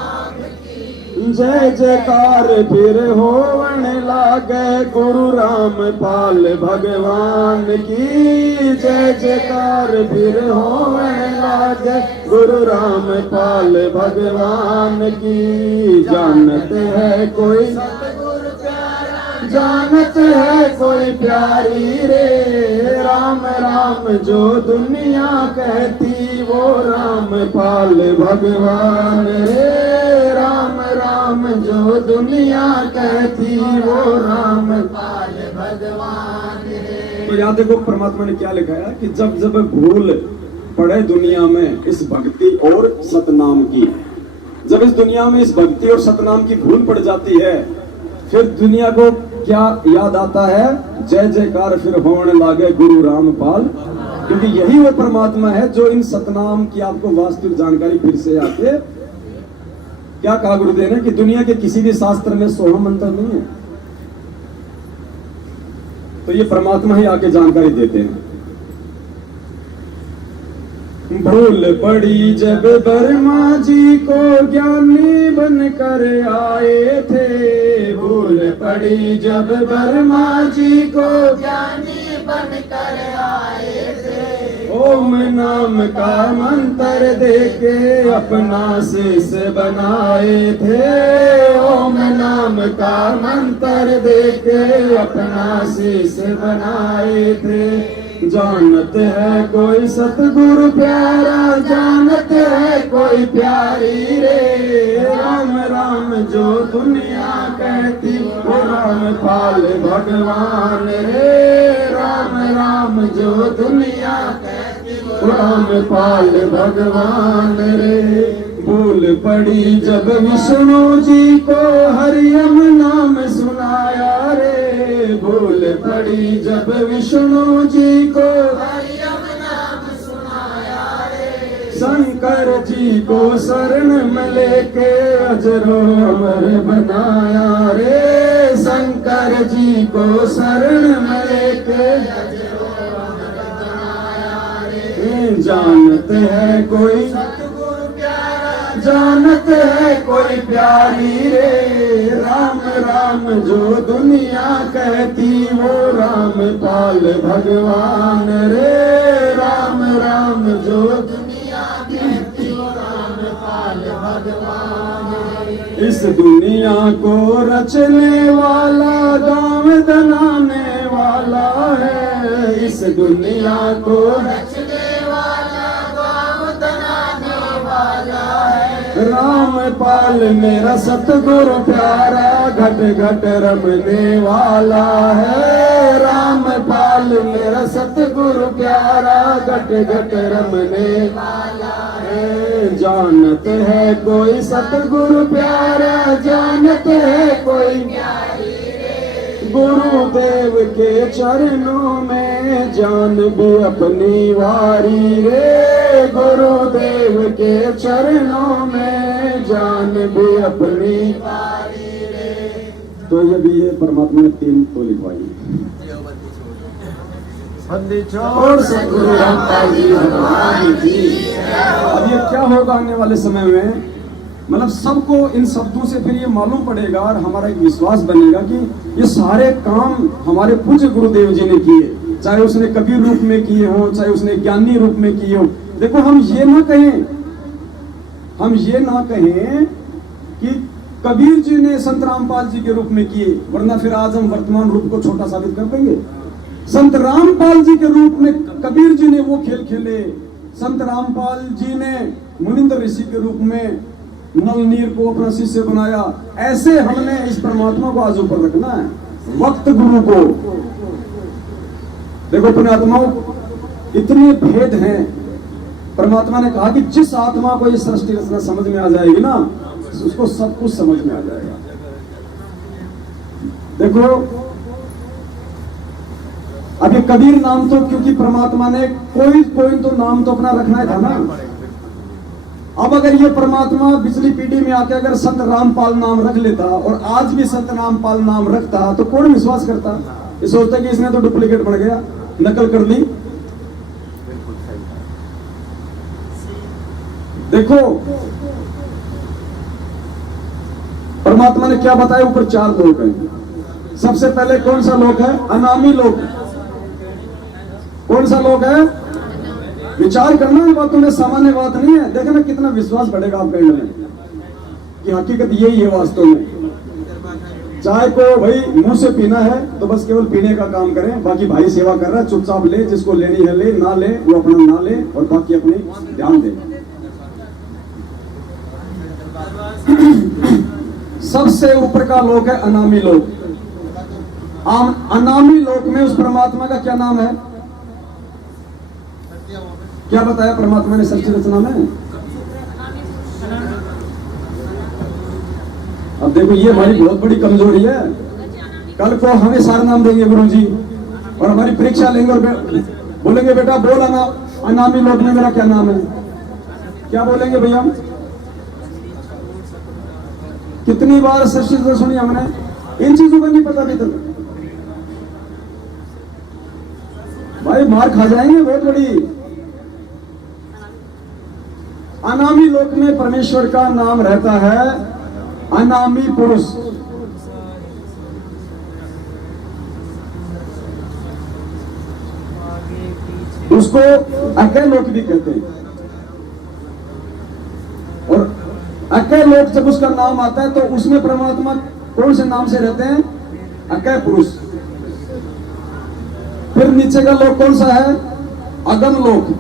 जय जयकार फिर होवन लागे गुरु राम पाल भगवान की। जय जयकार फिर होवन लागे गुरु राम पाल भगवान की। जानते हैं कोई सतगुरु प्यारा, जानते है कोई प्यारी रे। राम राम जो दुनिया कहती, वो राम पाल भगवान रे। राम राम जो दुनिया कहती, वो राम पाल भगवान रे। तो यहाँ देखो परमात्मा ने क्या लिखा है कि जब जब भूल पड़े दुनिया में इस भक्ति और सतनाम की, जब इस दुनिया में इस भक्ति और सतनाम की भूल पड़ जाती है, फिर दुनिया को क्या याद आता है? जय जयकार फिर होने लागे गुरु रामपाल। क्योंकि यही वो परमात्मा है जो इन सतनाम की आपको वास्तविक जानकारी फिर से आके क्या कहा गुरुदेव ने कि दुनिया के किसी भी शास्त्र में सोहम मंत्र नहीं है। तो ये परमात्मा ही आके जानकारी देते हैं। भूल पड़ी जब वर्मा जी को ज्ञानी बनकर आए थे, भूल पड़ी जब वर्मा जी को ज्ञानी बनकर आए थे। ओम नाम का मंत्र देके अपना शीश बनाए थे, ओम नाम का मंत्र देके अपना शीश बनाए थे। जानत है कोई सतगुरु प्यारा, जानत है कोई प्यारी रे, राम राम जो दुनिया कहती वो रामपाल भगवान रे, राम राम जो दुनिया कहती वो रामपाल भगवान रे। भूल पड़ी जब विष्णु जी को हरियम नाम सुनाया रे, भूल पड़ी जब विष्णु जी को हरियम नाम सुनाया रे। शंकर जी को शरण में लेके अजरो अमर बनाया रे, शंकर जी को शरण में लेके अजरो अमर बनाया रे। जानते है कोई सतगुरु प्यारा, जानत है कोई प्यारी रे, राम राम जो दुनिया कहती वो रामपाल भगवान रे, राम राम जो दुनिया कहती वो रामपाल भगवान रे। इस दुनिया को रचने वाला गाँव बनाने वाला है, इस दुनिया को रचने वाला गाँव बनाने वाला है। रामपाल मेरा सतगुरु प्यारा घट घट रमने वाला है, रामपाल मेरा सतगुरु प्यारा घट घट रमने वाला है। जानत है कोई सतगुरु प्यारा, जानत है कोई प्यारी रे। गुरुदेव के चरणों में जान भी अपनी वारी रे, गुरुदेव के चरणों में जान भी अपनी वारी रे। तो ये भी है परमात्मा ने 3 तो लिखवाई। बंदी और सतगुरु रामपाल जी भगवान की। अब ये क्या होगा आने वाले समय में, मतलब सबको इन शब्दों से फिर ये मालूम पड़ेगा और हमारा एक विश्वास बनेगा कि ये सारे काम हमारे पूज्य गुरुदेव जी ने किए, चाहे उसने कबीर रूप में किए हो, चाहे उसने ज्ञानी रूप में किए हो। देखो हम ये ना कहें कि कबीर जी ने संत रामपाल जी के रूप में किए, वरना फिर आज हम वर्तमान रूप को छोटा साबित कर देंगे। संत रामपाल जी के रूप में कबीर जी ने वो खेल खेले, संत रामपाल जी ने मुनिंद्र ऋषि के रूप में नल नीर को अपना शिष्य बनाया। ऐसे हमने इस परमात्मा को आज ऊपर रखना है, वक्त गुरु को। देखो पुण्यात्माओं, इतने भेद हैं। परमात्मा ने कहा कि जिस आत्मा को ये सृष्टि रचना समझ में आ जाएगी ना, उसको सब कुछ समझ में आ जाएगा। देखो अब ये कबीर नाम तो क्योंकि परमात्मा ने कोई तो नाम तो अपना रखना था ना। अब अगर ये परमात्मा पिछली पीढ़ी में आके अगर संत रामपाल नाम रख लेता और आज भी संत रामपाल नाम रखता तो कौन विश्वास करता? ये सोचता कि इसने तो डुप्लीकेट बन गया, नकल कर ली। देखो परमात्मा ने क्या बताया, ऊपर 4 लोक हैं। सबसे पहले कौन सा लोक है? अनामी लोक। कौन सा लोक है? विचार करना है बातों में, सामान्य बात नहीं है। देखना कितना विश्वास बढ़ेगा आपके में कि हकीकत यही है वास्तव में। चाय को भाई मुंह से पीना है तो बस केवल पीने का काम करें, बाकी भाई सेवा कर रहा है, चुपचाप ले, जिसको लेनी है ले, ना ले वो अपना ना ले, और बाकी अपने ध्यान दे। सबसे ऊपर का लोक है अनामी लोक। अनामी लोक में उस परमात्मा का क्या नाम है? क्या बताया परमात्मा ने सृष्टि रचना में? अब देखो ये हमारी बहुत बड़ी कमजोरी है। कल को हमें सारे नाम देंगे गुरुजी और हमारी परीक्षा लेंगे और बोलेंगे बेटा बोल अनामी लोक में मेरा क्या नाम है? क्या बोलेंगे भैया? कितनी बार सृष्टि तो सुनी हमने, इन चीजों का नहीं पता अभी तक। भाई मार खा जाएंगे बहुत बड़ी। अनामी लोक में परमेश्वर का नाम रहता है अनामी पुरुष। उसको अकय लोक भी कहते हैं। और अकय लोक जब उसका नाम आता है तो उसमें परमात्मा कौन से नाम से रहते हैं? अकय पुरुष। फिर नीचे का लोक कौन सा है? अगम लोक।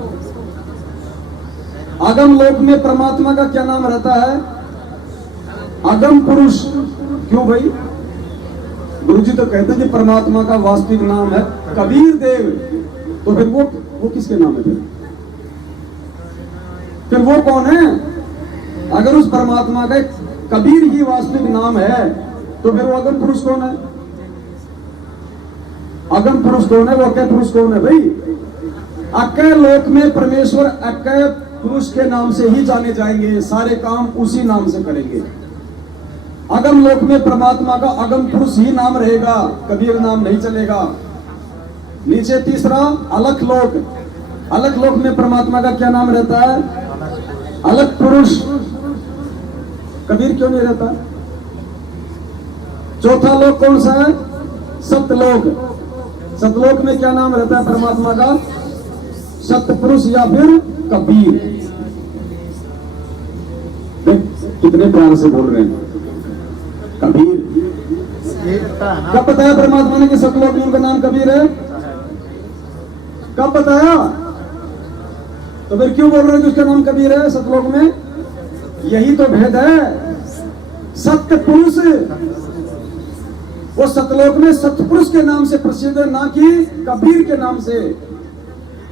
अगम लोक में परमात्मा का क्या नाम रहता है? अगम पुरुष। क्यों भाई? गुरुजी तो कहते हैं कि परमात्मा का वास्तविक नाम है कबीर देव। तो फिर वो किसके नाम है? फिर वो कौन है? अगर उस परमात्मा का कबीर ही वास्तविक नाम है तो फिर वो अगम पुरुष कौन है? अगम पुरुष कौन है? वो अकय पुरुष कौन है भाई? अकय लोक में परमेश्वर अकय पुरुष के नाम से ही जाने जाएंगे, सारे काम उसी नाम से करेंगे। अगम लोक में परमात्मा का अगम पुरुष ही नाम रहेगा, कबीर नाम नहीं चलेगा। नीचे तीसरा अलख लोक। अलख लोक में परमात्मा का क्या नाम रहता है? अलख पुरुष। कबीर क्यों नहीं रहता? चौथा लोक कौन सा है? सतलोक। सतलोक में क्या नाम रहता है परमात्मा का? सतपुरुष या फिर कबीर। कितने प्यार से बोल रहे हैं कबीर। कब बताया परमात्मा ने कि सतलोक में उनका नाम कबीर है? कब बताया? तो फिर क्यों बोल रहे हैं कि उसका नाम कबीर है सतलोक में? यही तो भेद है। सत्य पुरुष वो सतलोक में सतपुरुष के नाम से प्रसिद्ध है, ना कि कबीर के नाम से।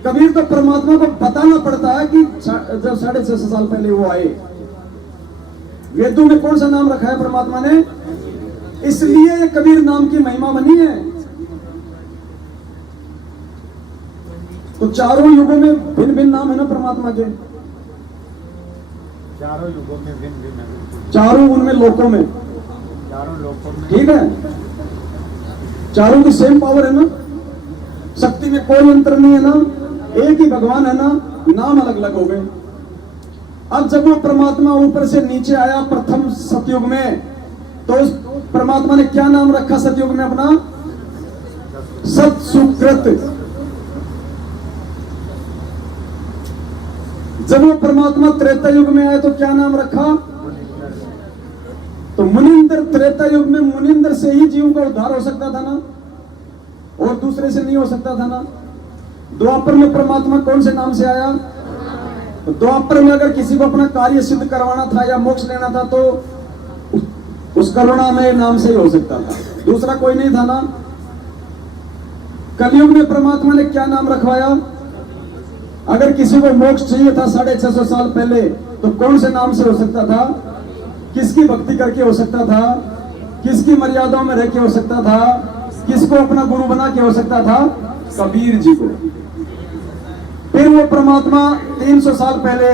कबीर तो परमात्मा को बताना पड़ता है कि जब 650 साल पहले वो आए। वेदों में कौन सा नाम रखा है परमात्मा ने? इसलिए ये कबीर नाम की महिमा बनी है। तो चारों युगों में भिन्न भिन्न नाम है ना परमात्मा के। चारों युगों में भिन्न भिन्न है। चारों उनमें लोकों में, चारों लोगों में ठीक है। चारों की सेम पावर है ना, शक्ति में कोई अंतर नहीं है ना, एक ही भगवान है ना, नाम अलग अलग हो गए। अब जब वो परमात्मा ऊपर से नीचे आया प्रथम सतयुग में, तो उस परमात्मा ने क्या नाम रखा सतयुग में अपना? सत सुकृत। जब वो परमात्मा त्रेता युग में आया तो क्या नाम रखा? तो मुनिंदर। त्रेता युग में मुनिंदर से ही जीवों का उद्धार हो सकता था ना, और दूसरे से नहीं हो सकता था ना। द्वापर में परमात्मा कौन से नाम से आया? तो द्वापर में अगर किसी को अपना कार्य सिद्ध करवाना था या मोक्ष लेना था तो उस करुणामय नाम से ही हो सकता था, दूसरा कोई नहीं था ना। कलयुग में परमात्मा ने क्या नाम रखवाया? अगर किसी को मोक्ष चाहिए था 650 साल पहले तो कौन से नाम से हो सकता था? किसकी भक्ति करके हो सकता था? किसकी मर्यादाओं में रह के हो सकता था? किसको अपना गुरु बना के हो सकता था? कबीर जी को। फिर वो परमात्मा 300 साल पहले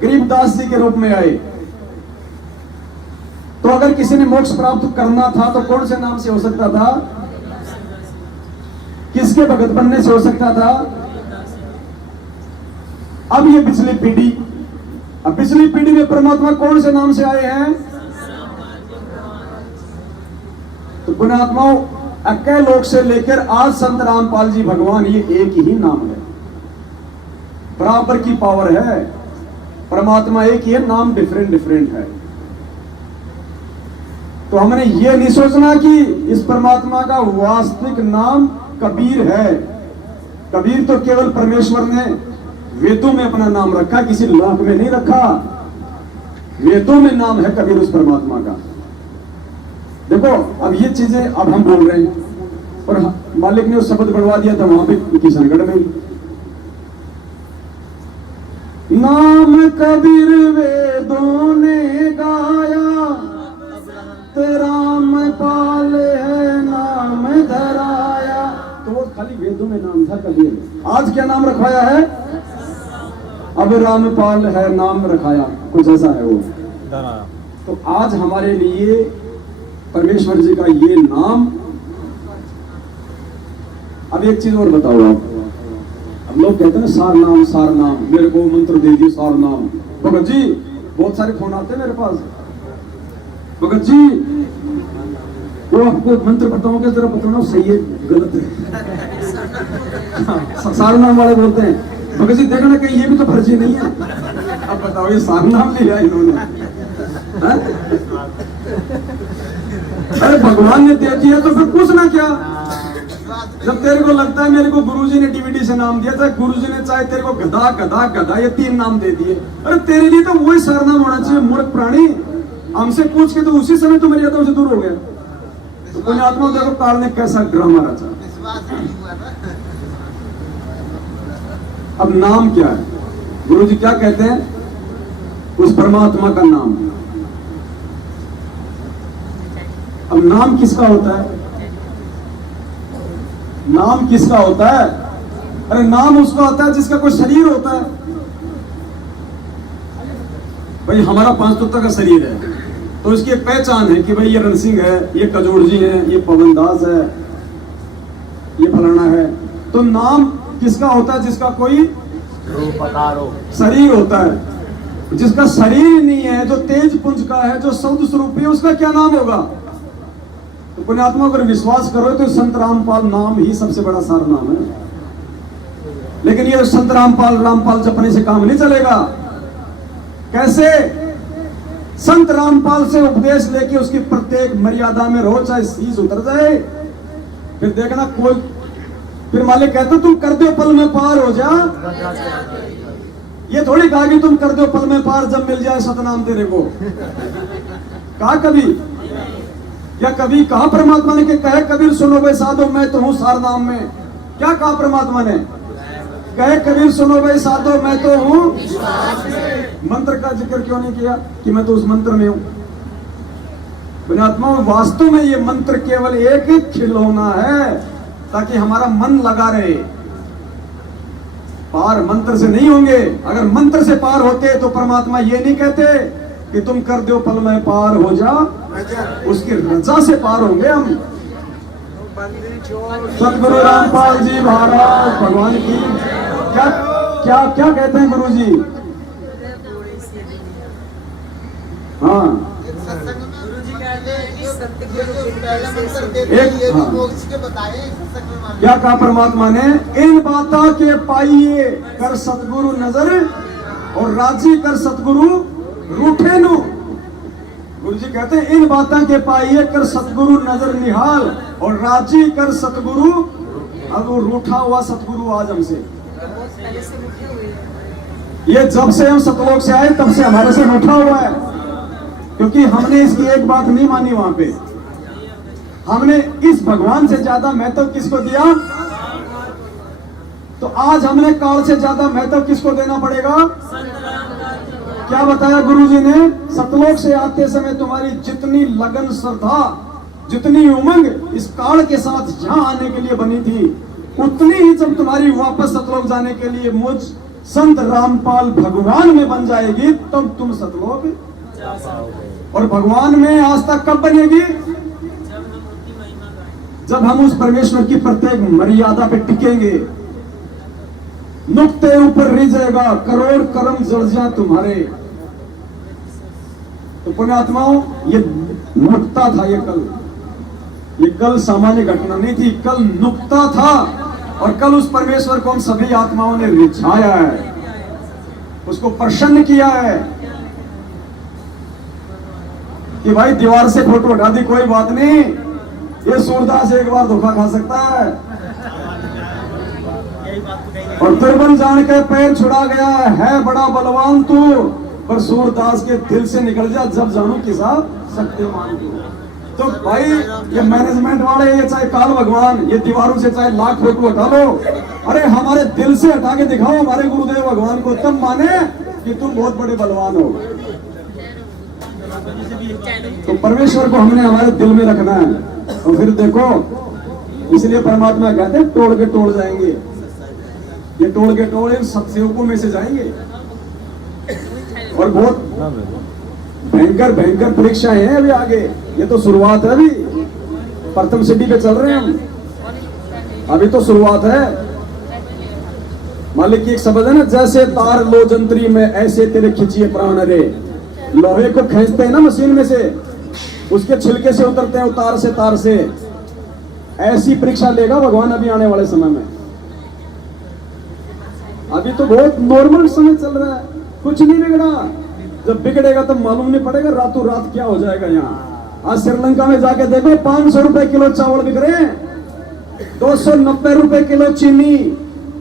गरीबदास जी के रूप में आए। तो अगर किसी ने मोक्ष प्राप्त करना था तो कौन से नाम से हो सकता था? किसके भगत बनने से हो सकता था? अब ये पिछली पीढ़ी, अब पिछली पीढ़ी में परमात्मा कौन से नाम से आए हैं? तो पुण्यात्माओं, अकय लोक से लेकर आज संत रामपाल जी भगवान, ये एक ही नाम है, बराबर की पावर है। परमात्मा एक ही है, नाम डिफरेंट डिफरेंट है। तो हमने ये नहीं सोचना कि इस परमात्मा का वास्तविक नाम कबीर है। कबीर तो केवल परमेश्वर ने वेदों में अपना नाम रखा, किसी लोक में नहीं रखा। वेदों में नाम है कबीर उस परमात्मा का। देखो अब ये चीजें अब हम बोल रहे हैं, और मालिक ने उस शब्द बढ़वा दिया था वहां पे किशनगढ़ में। नाम कबीर वेदों ने गाया, रामपाल है नाम धराया। तो वो खाली वेदों में नाम था कबीर। आज क्या नाम रखवाया है? अब रामपाल है नाम रखाया, कुछ ऐसा है वो। तो आज हमारे लिए परमेश्वर जी का ये नाम। अब एक चीज और बताओ आप, अब लोग कहते हैं सार नाम, मेरे को मंत्र दे दिए सार नाम, भगत जी बहुत सारे फोन आते हैं मेरे पास, भगत जी वो आपको मंत्र बताओगे जरा बताना सही है गलत है। सारनाम वाले बोलते हैं भगत जी देखना कहीं ये भी तो फर्जी नहीं है। अब बताओ ये सारनाम लिया इन्होंने, हैं? अरे भगवान ने दे दिया तो फिर पूछना क्या। जब तेरे को लगता है मेरे को गुरुजी ने डीवीडी से नाम दिया था, गुरुजी ने चाहे तेरे को गधा गधा गधा ये 3 नाम दे दिए, अरे तेरे लिए तो वही सरनाम होना चाहिए मूर्ख प्राणी। हमसे पूछ के तो उसी समय तो मर्यादा से दूर हो गया। तो पुण्यात्मा देखो काल ने कैसा ड्रामा रचा। अब नाम क्या है, गुरुजी क्या कहते हैं, उस परमात्मा का नाम। अब नाम किसका होता है, नाम किसका होता है? अरे नाम उसका होता है जिसका कोई शरीर होता है। भाई हमारा 5 तत्व का शरीर है तो इसकी एक पहचान है कि भाई ये रणसिंह है, ये कजोड़ जी है, ये पवन दास है, ये फलाना है। तो नाम किसका होता है? जिसका कोई शरीर होता है। जिसका शरीर नहीं है, जो तेज पुंज का है, जो शब्द स्वरूप है, उसका क्या नाम होगा? तो पुण्यात्मा अगर विश्वास करो तो संत रामपाल नाम ही सबसे बड़ा सार नाम है। लेकिन ये संत रामपाल जपने से काम नहीं चलेगा। कैसे? संत रामपाल से उपदेश लेके उसकी प्रत्येक मर्यादा में रहो, चाहे शीश उतर जाए। फिर देखना कोई फिर मालिक कहते तुम कर दो पल में पार हो जा। ये थोड़ी कहा कि तुम कर दो पल में पार जब मिल जाए सतनाम तेरे को। कहा कभी? या कभी कहा परमात्मा ने कि कहे कबीर सुनो भाई साधो मैं तो हूं सार नाम में? क्या कहा परमात्मा ने? कहे कबीर सुनो भाई साधो मैं तो हूं। मंत्र का जिक्र क्यों नहीं किया कि मैं तो उस मंत्र में हूं? पुण्यात्मा वास्तव में ये मंत्र केवल एक खिलौना है ताकि हमारा मन लगा रहे। पार मंत्र से नहीं होंगे। अगर मंत्र से पार होते तो परमात्मा ये नहीं कहते कि तुम कर दो पल में पार हो जा। उसकी रजा से पार होंगे हम। सतगुरु रामपाल जी महाराज भगवान की क्या क्या क्या कहते हैं गुरु जी? हाँ क्या कहा परमात्मा ने? इन बाता के पाइए कर सतगुरु नजर और राजी कर सतगुरु रूठे नु। गुरु जी कहते हैं इन बातों के पाइए कर सतगुरु नजर निहाल और राजी कर सतगुरु। अब वो रूठा हुआ सतगुरु आज हमसे, ये जब से हम सतलोक से आए तब से हमारे से रूठा हुआ है, क्योंकि हमने इसकी एक बात नहीं मानी। वहां पे हमने इस भगवान से ज्यादा महत्व किसको दिया? तो आज हमने काल से ज्यादा महत्व किसको देना पड़ेगा? क्या बताया गुरुजी ने? सतलोक से आते समय तुम्हारी जितनी लगन श्रद्धा, जितनी उमंग इस काल के साथ यहां आने के लिए बनी थी, उतनी ही जब तुम्हारी वापस सतलोक जाने के लिए मुझ संत रामपाल भगवान में बन जाएगी तब तुम सतलोक। और भगवान में आस्था कब बनेगी? जब हम उस परमेश्वर की प्रत्येक मर्यादा पे टिकेंगे। नुक्ते ऊपर रिझेगा करोड़ कर्म जड़ तुम्हारे। तो पुण्यात्माओं ये नुक्ता था। ये कल सामान्य घटना नहीं थी, कल नुक्ता था। और कल उस परमेश्वर को हम सभी आत्माओं ने रिझाया है, उसको प्रसन्न किया है कि भाई दीवार से फोटो हटा दी कोई बात नहीं, ये सूरदास एक बार धोखा खा सकता है। और दुर्बल जान के पैर छुड़ा गया है बड़ा बलवान तू, पर सूरदास के दिल से निकल जा जब जानू किसा शक्तिमान तू। तो भाई ये मैनेजमेंट वाले, ये चाहे काल भगवान, ये दीवारों से चाहे लाख फोटो हटा लो, अरे हमारे दिल से हटा के दिखाओ हमारे गुरुदेव भगवान को, तब माने कि तुम बहुत बड़े बलवान हो। तो परमेश्वर को हमने हमारे दिल में रखना है। और फिर देखो, इसलिए परमात्मा कहते हैं तोड़ के तोड़ जाएंगे। ये तोड़ के तोड़ इन सत्सेवकों में से जाएंगे। और बहुत भयंकर भयंकर परीक्षाएं हैं अभी आगे। ये तो शुरुआत है, अभी प्रथम सीढ़ी पे चल रहे हैं हम, अभी तो शुरुआत है। मालिक की एक शब्द है ना, जैसे तार लो जंतरी में ऐसे तेरे खिंचिए प्राण रे। लोहे को खींचते हैं ना मशीन में से, उसके छिलके से उतरते हैं, उतार से तार से। ऐसी परीक्षा लेगा भगवान अभी आने वाले समय में। अभी तो बहुत नॉर्मल समय चल रहा है, कुछ नहीं बिगड़ा। जब बिगड़ेगा तब मालूम नहीं पड़ेगा रातों रात क्या हो जाएगा। यहाँ आज श्रीलंका में जाके देखो 500 रुपए किलो चावल बिक रहे हैं, 290 रुपए किलो चीनी।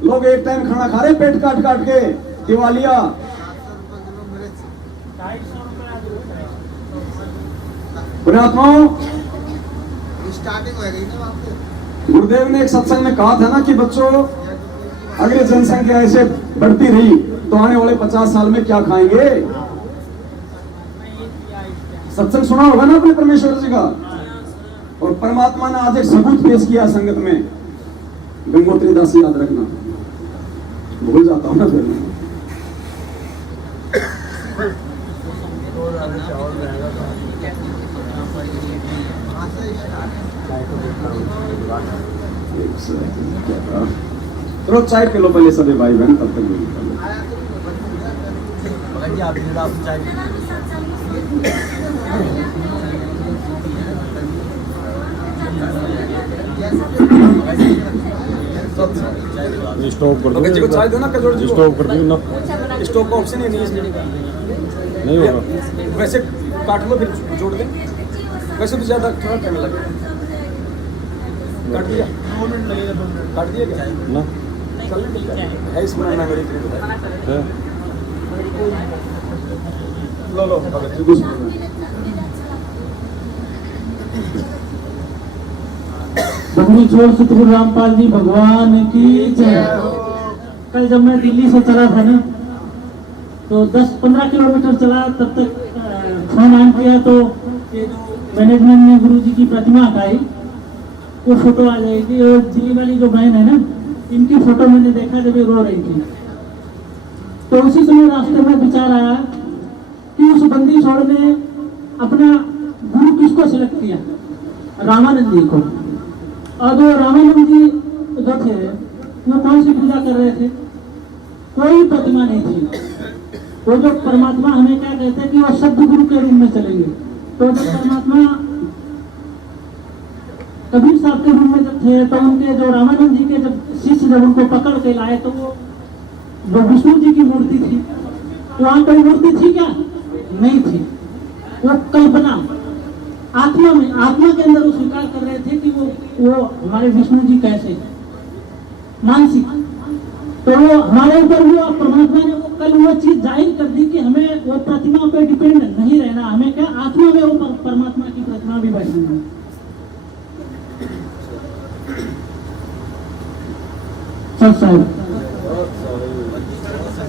लोग एक टाइम खाना खा रहे पेट काट काट के, दिवालिया। पुण्यात्माओं, स्टार्टिंग हो गई ना वहाँ पे। गुरुदेव ने एक सत्संग में कहा था ना कि बच्चों, अगर जनसंख्या ऐसे बढ़ती रही तो आने वाले 50 साल में क्या खाएंगे। सत्संग सुना होगा ना अपने परमेश्वर जी का। और परमात्मा ने आज एक सबूत पेश किया संगत में। गंगोत्री दास याद रखना, भूल जाता हूं ना फिर मैं। चलो चाय पी लो पहले सभी भाई बहन, तब तक स्टॉप कर भगत जी को चाय दो ना, कजोड़ जी को। स्टॉप कर दो ना, स्टॉप का ऑप्शन ही नहीं है इसमें। नहीं होगा। वैसे काट लो फिर जोड़ दें। वैसे तो ज्यादा थोड़ा टाइम लगेगा। काट दिया, काट दिया क्या ना है इसमें ना मेरी है। लो लो भगत जी कुछ बंदी छोड़ सतगुरु रामपाल जी भगवान की जय। कल जब मैं दिल्ली से चला था ना, तो 10-15 किलोमीटर चला, तब तक फोन ऑन किया तो ये जो मैनेजमेंट ने गुरु जी की प्रतिमा हटाई, वो फोटो आ जाएगी। और दिल्ली वाली जो बहन है ना, इनकी फोटो मैंने देखा जब ये रो रही थी। तो उसी समय रास्ते में विचार आया कि उस बंदी छोड़ ने अपना गुरु किसको सिलेक्ट किया, रामानंद जी को। और वो रामानंद जी जो थे वो कौन सी पूजा कर रहे थे, कोई प्रतिमा नहीं थी। वो जो परमात्मा हमें क्या कहते हैं कि वो शब्द गुरु के रूप में चलेंगे। तो जब परमात्मा कबीर साहब के रूप में जब थे, तो उनके जो रामानंद जी के जब शिष्य जब उनको पकड़ के लाए, तो वो जो विष्णु जी की मूर्ति थी, वहां कोई मूर्ति थी क्या, नहीं थी। वो कल्पना आत्मा में, आत्मा के अंदर वो स्वीकार कर रहे थे कि वो हमारे विष्णु जी कैसे मानसिक। तो वो हमारे ऊपर हुआ, परमात्मा ने वो कल वो चीज जाहिर कर दी कि हमें वो प्रतिमा पे डिपेंड नहीं रहना, हमें क्या आत्मा में वो परमात्मा की प्रतिमा भी बैठनी है। साहब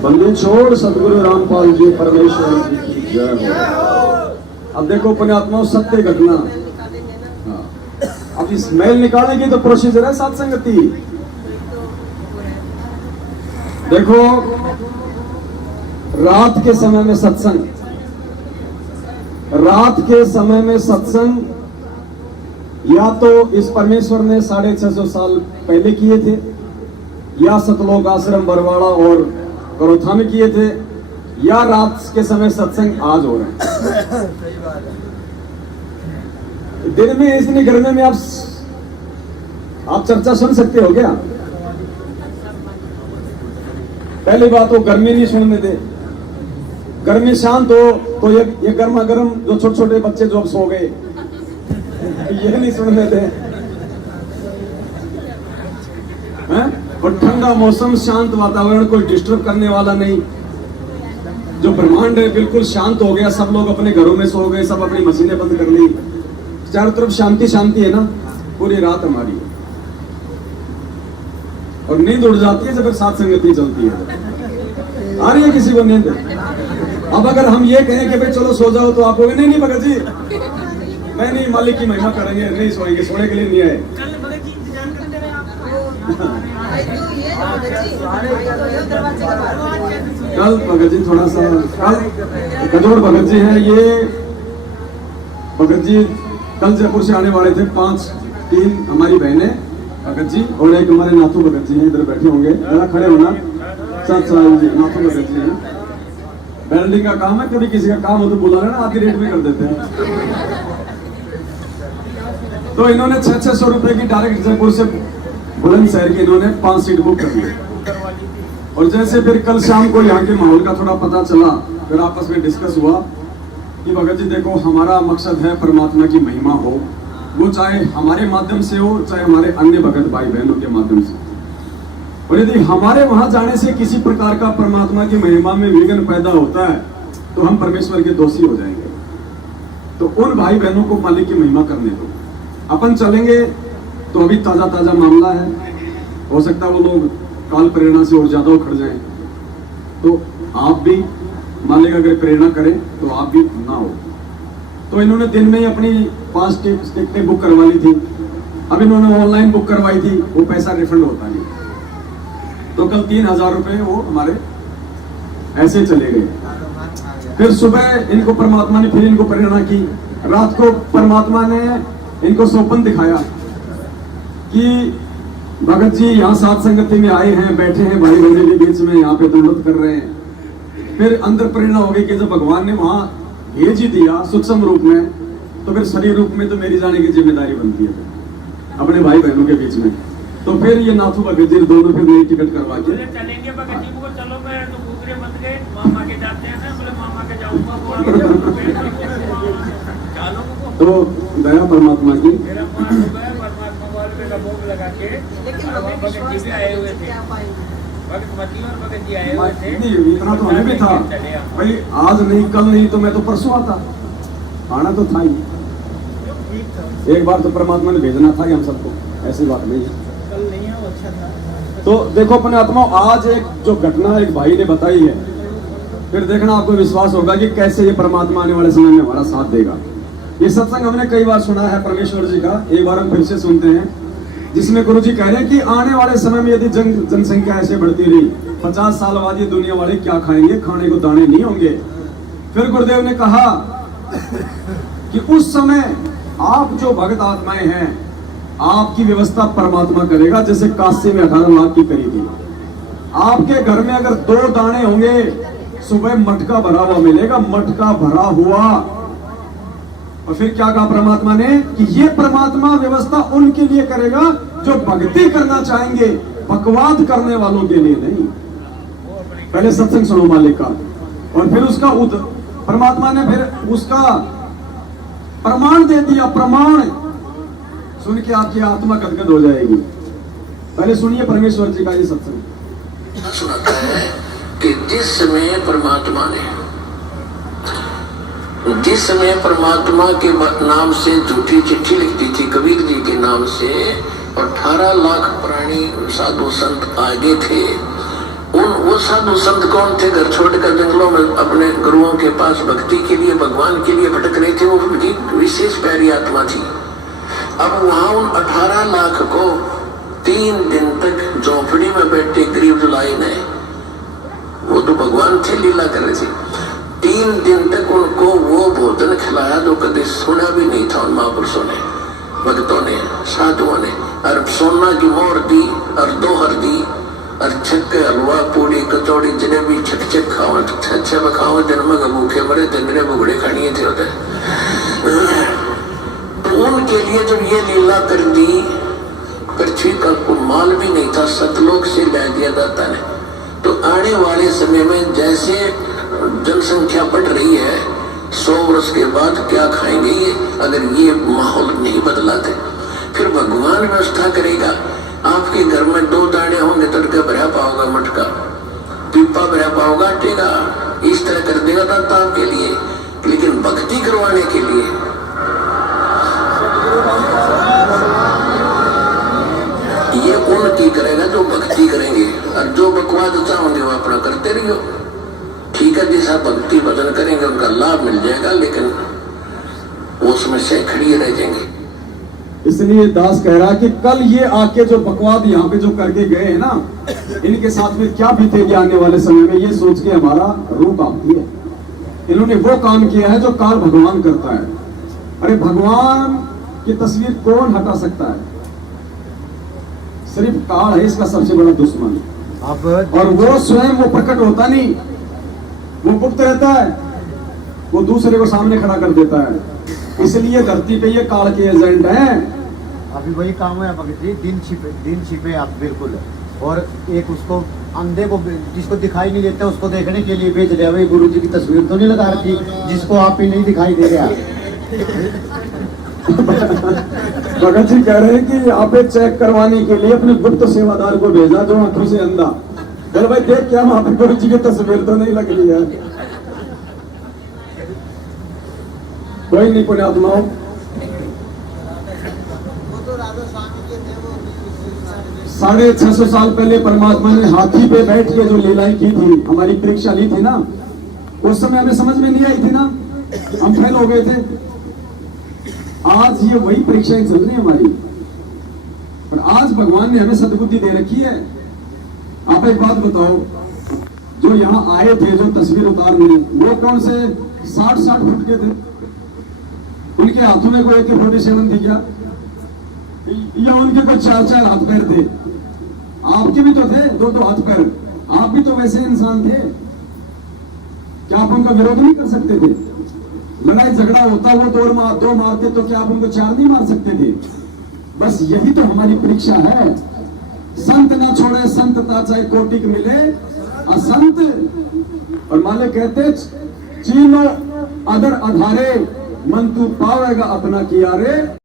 बंदी छोड़ सतगुरु रामपाल जी परमेश्वर जी की जय हो। अब देखो पुण्यात्माओं, सत्य घटना। हाँ, अब इस मेल निकालने की तो प्रोसीजर है साथ संगति। देखो रात के समय में सत्संग, रात के समय में सत्संग या तो इस परमेश्वर ने 650 साल पहले किए थे, या सतलोक आश्रम बरवाड़ा और करोथा में किए थे, या रात के समय सत्संग आज हो रहे हैं। दिन में इतनी गर्मी में आप चर्चा सुन सकते हो क्या? पहली बात वो गर्मी नहीं सुनने दे। गर्मी शांत हो तो ये गर्मा गर्म जो छोटे छोटे बच्चे जो अब सो गए, ये नहीं सुनने दे। हैं? और ठंडा मौसम, शांत वातावरण, कोई डिस्टर्ब करने वाला नहीं। जो ब्रह्मांड है बिल्कुल शांत हो गया, सब लोग अपने घरों में सो गए, सब अपनी मशीनें बंद कर ली, चारों तरफ शांति शांति है ना, पूरी रात हमारी। और नींद उड़ जाती है जब साथ संगति चलती है। आ रही है किसी को नींद? अब अगर हम ये कहें कि भाई चलो सो जाओ, तो आप कहोगे नहीं नहीं भगत जी, मैं नहीं, मालिक की महिमा करेंगे, नहीं सोएंगे, सोने के लिए नहीं आए। कल भगत जी थोड़ा सा, कल कजोड़ भगत जी हैं, ये भगत जी कल जयपुर से आने वाले थे। 3 हमारी बहनें भगत जी और एक हमारे नाथू भगत जी हैं, इधर बैठे होंगे, जरा खड़े होना। सत्संग जी नाथों भगत जी हैं। वेल्डिंग का काम है, कभी किसी का काम हो तो बुला लेना, आधी रेट में कर देते हैं। तो इन्होंने 600 रुपए की डायरेक्ट जयपुर से बुलंदशहर की इन्होंने 5 सीट बुक कर ली। और जैसे फिर कल शाम को यहाँ के माहौल का थोड़ा पता चला, फिर आपस में डिस्कस हुआ कि भगत जी देखो, हमारा मकसद है परमात्मा की महिमा हो, वो चाहे हमारे माध्यम से हो, चाहे हमारे अन्य भगत भाई बहनों के माध्यम से। और यदि हमारे वहां जाने से किसी प्रकार का परमात्मा की महिमा में विघ्न पैदा होता है तो हम परमेश्वर के दोषी हो जाएंगे। तो उन भाई बहनों को मालिक की महिमा करने दो। अपन चलेंगे तो अभी ताजा ताजा मामला है, हो सकता है वो लोग काल प्रेरणा से और ज्यादा उखड़ जाएं। तो आप भी मालिक अगर प्रेरणा करें तो आप भी ना हो। तो इन्होंने दिन में ही अपनी 5 टिकटें बुक करवा ली थी। अब इन्होंने ऑनलाइन बुक करवाई थी, वो पैसा रिफंड होता नहीं। तो कल 3000 रुपए वो हमारे ऐसे चले गए। फिर सुबह इनको परमात्मा ने फिर इनको प्रेरणा की। रात को परमात्मा ने इनको स्वप्न दिखाया कि भगत जी यहाँ सात संगति में आए हैं, बैठे हैं भाई बहनों के बीच में, यहाँ पे दंडवत कर रहे हैं। फिर अंदर प्रेरणा हो गई कि जब भगवान ने वहां भेज ही दिया सूक्ष्म रूप में, तो फिर शरीर रूप में तो मेरी जाने की जिम्मेदारी बनती है अपने भाई बहनों के बीच में। तो फिर ये नाथू भगत जी दोनों फिर नई टिकट करवा के चलेंगे भगत जी को, चलो मैं तो घूमरे मत गए, मामा के जाते हैं ना, बोले मामा के जाऊंगा। तो दया परमात्मा की। मेरा मान हो गया, परमात्मा वाले का भोग लगा के लेकिन हमें भगत जी विश्वास भी आए हुए थे, क्या पाएंगे। भगत मती और भगत जी आए हुए थे। नहीं, इतना तो हमें भी था भाई, आज नहीं कल नहीं तो मैं तो परसों आता, आना तो था ही। एक बार तो परमात्मा ने भेजना था कि हम सबको, ऐसी बात नहीं है। तो देखो अपने आत्मा, आज एक जो घटना एक भाई ने बताई है, फिर देखना आपको विश्वास होगा कि कैसे ये परमात्मा आने वाले समय में हमारा साथ देगा। ये सत्संग हमने कई बार सुना है परमेश्वर जी का, एक बार हम फिर से सुनते हैं, जिसमें गुरु जी कह रहे हैं कि आने वाले समय में यदि जनसंख्या ऐसे बढ़ती रही, 50 साल बाद ये दुनिया वाले क्या खाएंगे, खाने को दाने नहीं होंगे। फिर गुरुदेव ने कहा कि उस समय आप जो भगत आत्माएं हैं, आपकी व्यवस्था परमात्मा करेगा, जैसे काशी में 18 लाख की करी थी। आपके घर में अगर 2 दाने होंगे, सुबह मटका भरा हुआ मिलेगा, मटका भरा हुआ। और फिर क्या कहा परमात्मा ने कि ये परमात्मा व्यवस्था उनके लिए करेगा जो भक्ति करना चाहेंगे, बकवाद करने वालों के लिए नहीं। पहले सत्संग सुनो मालिक का, और फिर उसका परमात्मा ने फिर उसका प्रमाण दे दिया। प्रमाण सुन के आपकी आत्मा गदगद हो जाएगी। पहले सुनिए परमेश्वर जी का ये सत्संग। सुनाता है कि जिस समय परमात्मा के नाम से झूठी चिट्ठी लिखती थी कबीर जी के नाम से, और 18 लाख प्राणी साधु संत आगे थे। वो साधु संत कौन थे? घर छोड़कर जंगलों में अपने गुरुओं के पास भक्ति के लिए, भगवान के लिए भटक रहे थे। वो उनकी विशेष प्यारी आत्मा थी। अब वहां उन 18 लाख को 3 दिन तक झोंपड़ी में बैठे गरीब जुलाई ने, वो तो भगवान थे, लीला कर रहे थे। 3 दिन तक उनको वो भोजन खिलाया जो कभी सुना भी नहीं था उन महापुरुषों ने, भक्तों ने, साधुओं ने। और सोना की मोहर दी और 2 हरदी और छक्के हलवा पूरी कचौड़ी जलेबी छक खाओ, छे खाओ, जन्म भूखे मरे तेरे बुगड़े खानी थे उधर। तो उनके लिए जब ये लीला कर दी, पृथ्वी का कोई माल भी नहीं था, सतलोक से ला दिया जाता है। तो आने वाले समय में जैसे जनसंख्या बढ़ रही है, 100 वर्ष के बाद क्या खाएंगे ये, अगर ये माहौल नहीं बदलाते? फिर भगवान व्यवस्था करेगा। आपके घर में 2 दाने होंगे, तड़का भरा पाओगा, मटका पीपा भरा पाओगा, आटेगा, इस तरह कर देगा दाता आपके लिए। लेकिन भक्ति करवाने के लिए ये उनकी करेगा जो भक्ति करेंगे, और जो बकवाद चाहोगे वो अपना करते रहियो। ठीक है, जैसा भक्ति भजन करेंगे उनका लाभ मिल जाएगा, लेकिन वो समस्या खड़ी रह जाएंगे। इसलिए दास कह रहा है कि कल ये आके जो बकवाद यहाँ पे जो करके गए हैं ना, इनके साथ में क्या बीतेगी आने वाले समय में, ये सोच के हमारा रूह कांपती है। इन्होंने वो काम किया है जो काल भगवान करता है। अरे भगवान की तस्वीर कौन हटा सकता है? सिर्फ काल है इसका सबसे बड़ा दुश्मन। अब और वो स्वयं वो प्रकट होता नहीं, वो गुप्त रहता है, वो दूसरे को सामने खड़ा कर देता है। इसलिए धरती पे ये काल के एजेंट हैं। अभी वही काम है भगत जी, दिन छिपे आप बिल्कुल। और एक उसको अंधे को जिसको दिखाई नहीं देता उसको देखने के लिए भेज रहे हैं। गुरु जी की तस्वीर तो नहीं लगा रखी जिसको आप ही नहीं दिखाई दे रहा। भगत जी कह रहे हैं कि आप एक चेक करवाने के लिए अपने गुप्त सेवादार को भेजा जो आंखों से अंधा। चलो भाई देख क्या वहां पे गुरु जी की तस्वीर तो नहीं लग रही है। कोई नहीं पुण्यात्माओं, 650 साल पहले परमात्मा ने हाथी पे बैठ के जो लीलाएं की थी, हमारी परीक्षा ली थी ना, उस समय हमें समझ में नहीं आई थी ना, हम फेल हो गए थे। आज ये वही परीक्षाएं चल रही है हमारी, पर आज भगवान ने हमें सद्बुद्धि दे रखी है। आप एक बात बताओ, जो यहाँ आए थे जो तस्वीर उतारने, वो कौन से 60 फुट के थे? उनके हाथों में कोई AK-47 थी क्या? या उनके कोई 4 हाथ पैर थे? आपके भी तो थे 2 हाथ पैर, आप भी तो वैसे इंसान थे। क्या आप उनका विरोध नहीं कर सकते थे? लड़ाई झगड़ा होता वो 2 मारते तो क्या आप उनको 4 नहीं मार सकते थे? बस यही तो हमारी परीक्षा है। संत ना छोड़े संतता, चाहे कोटि मिले असंत। और मालिक कहते चीनो अदर अधारे, मन तू पावेगा अपना किया रे।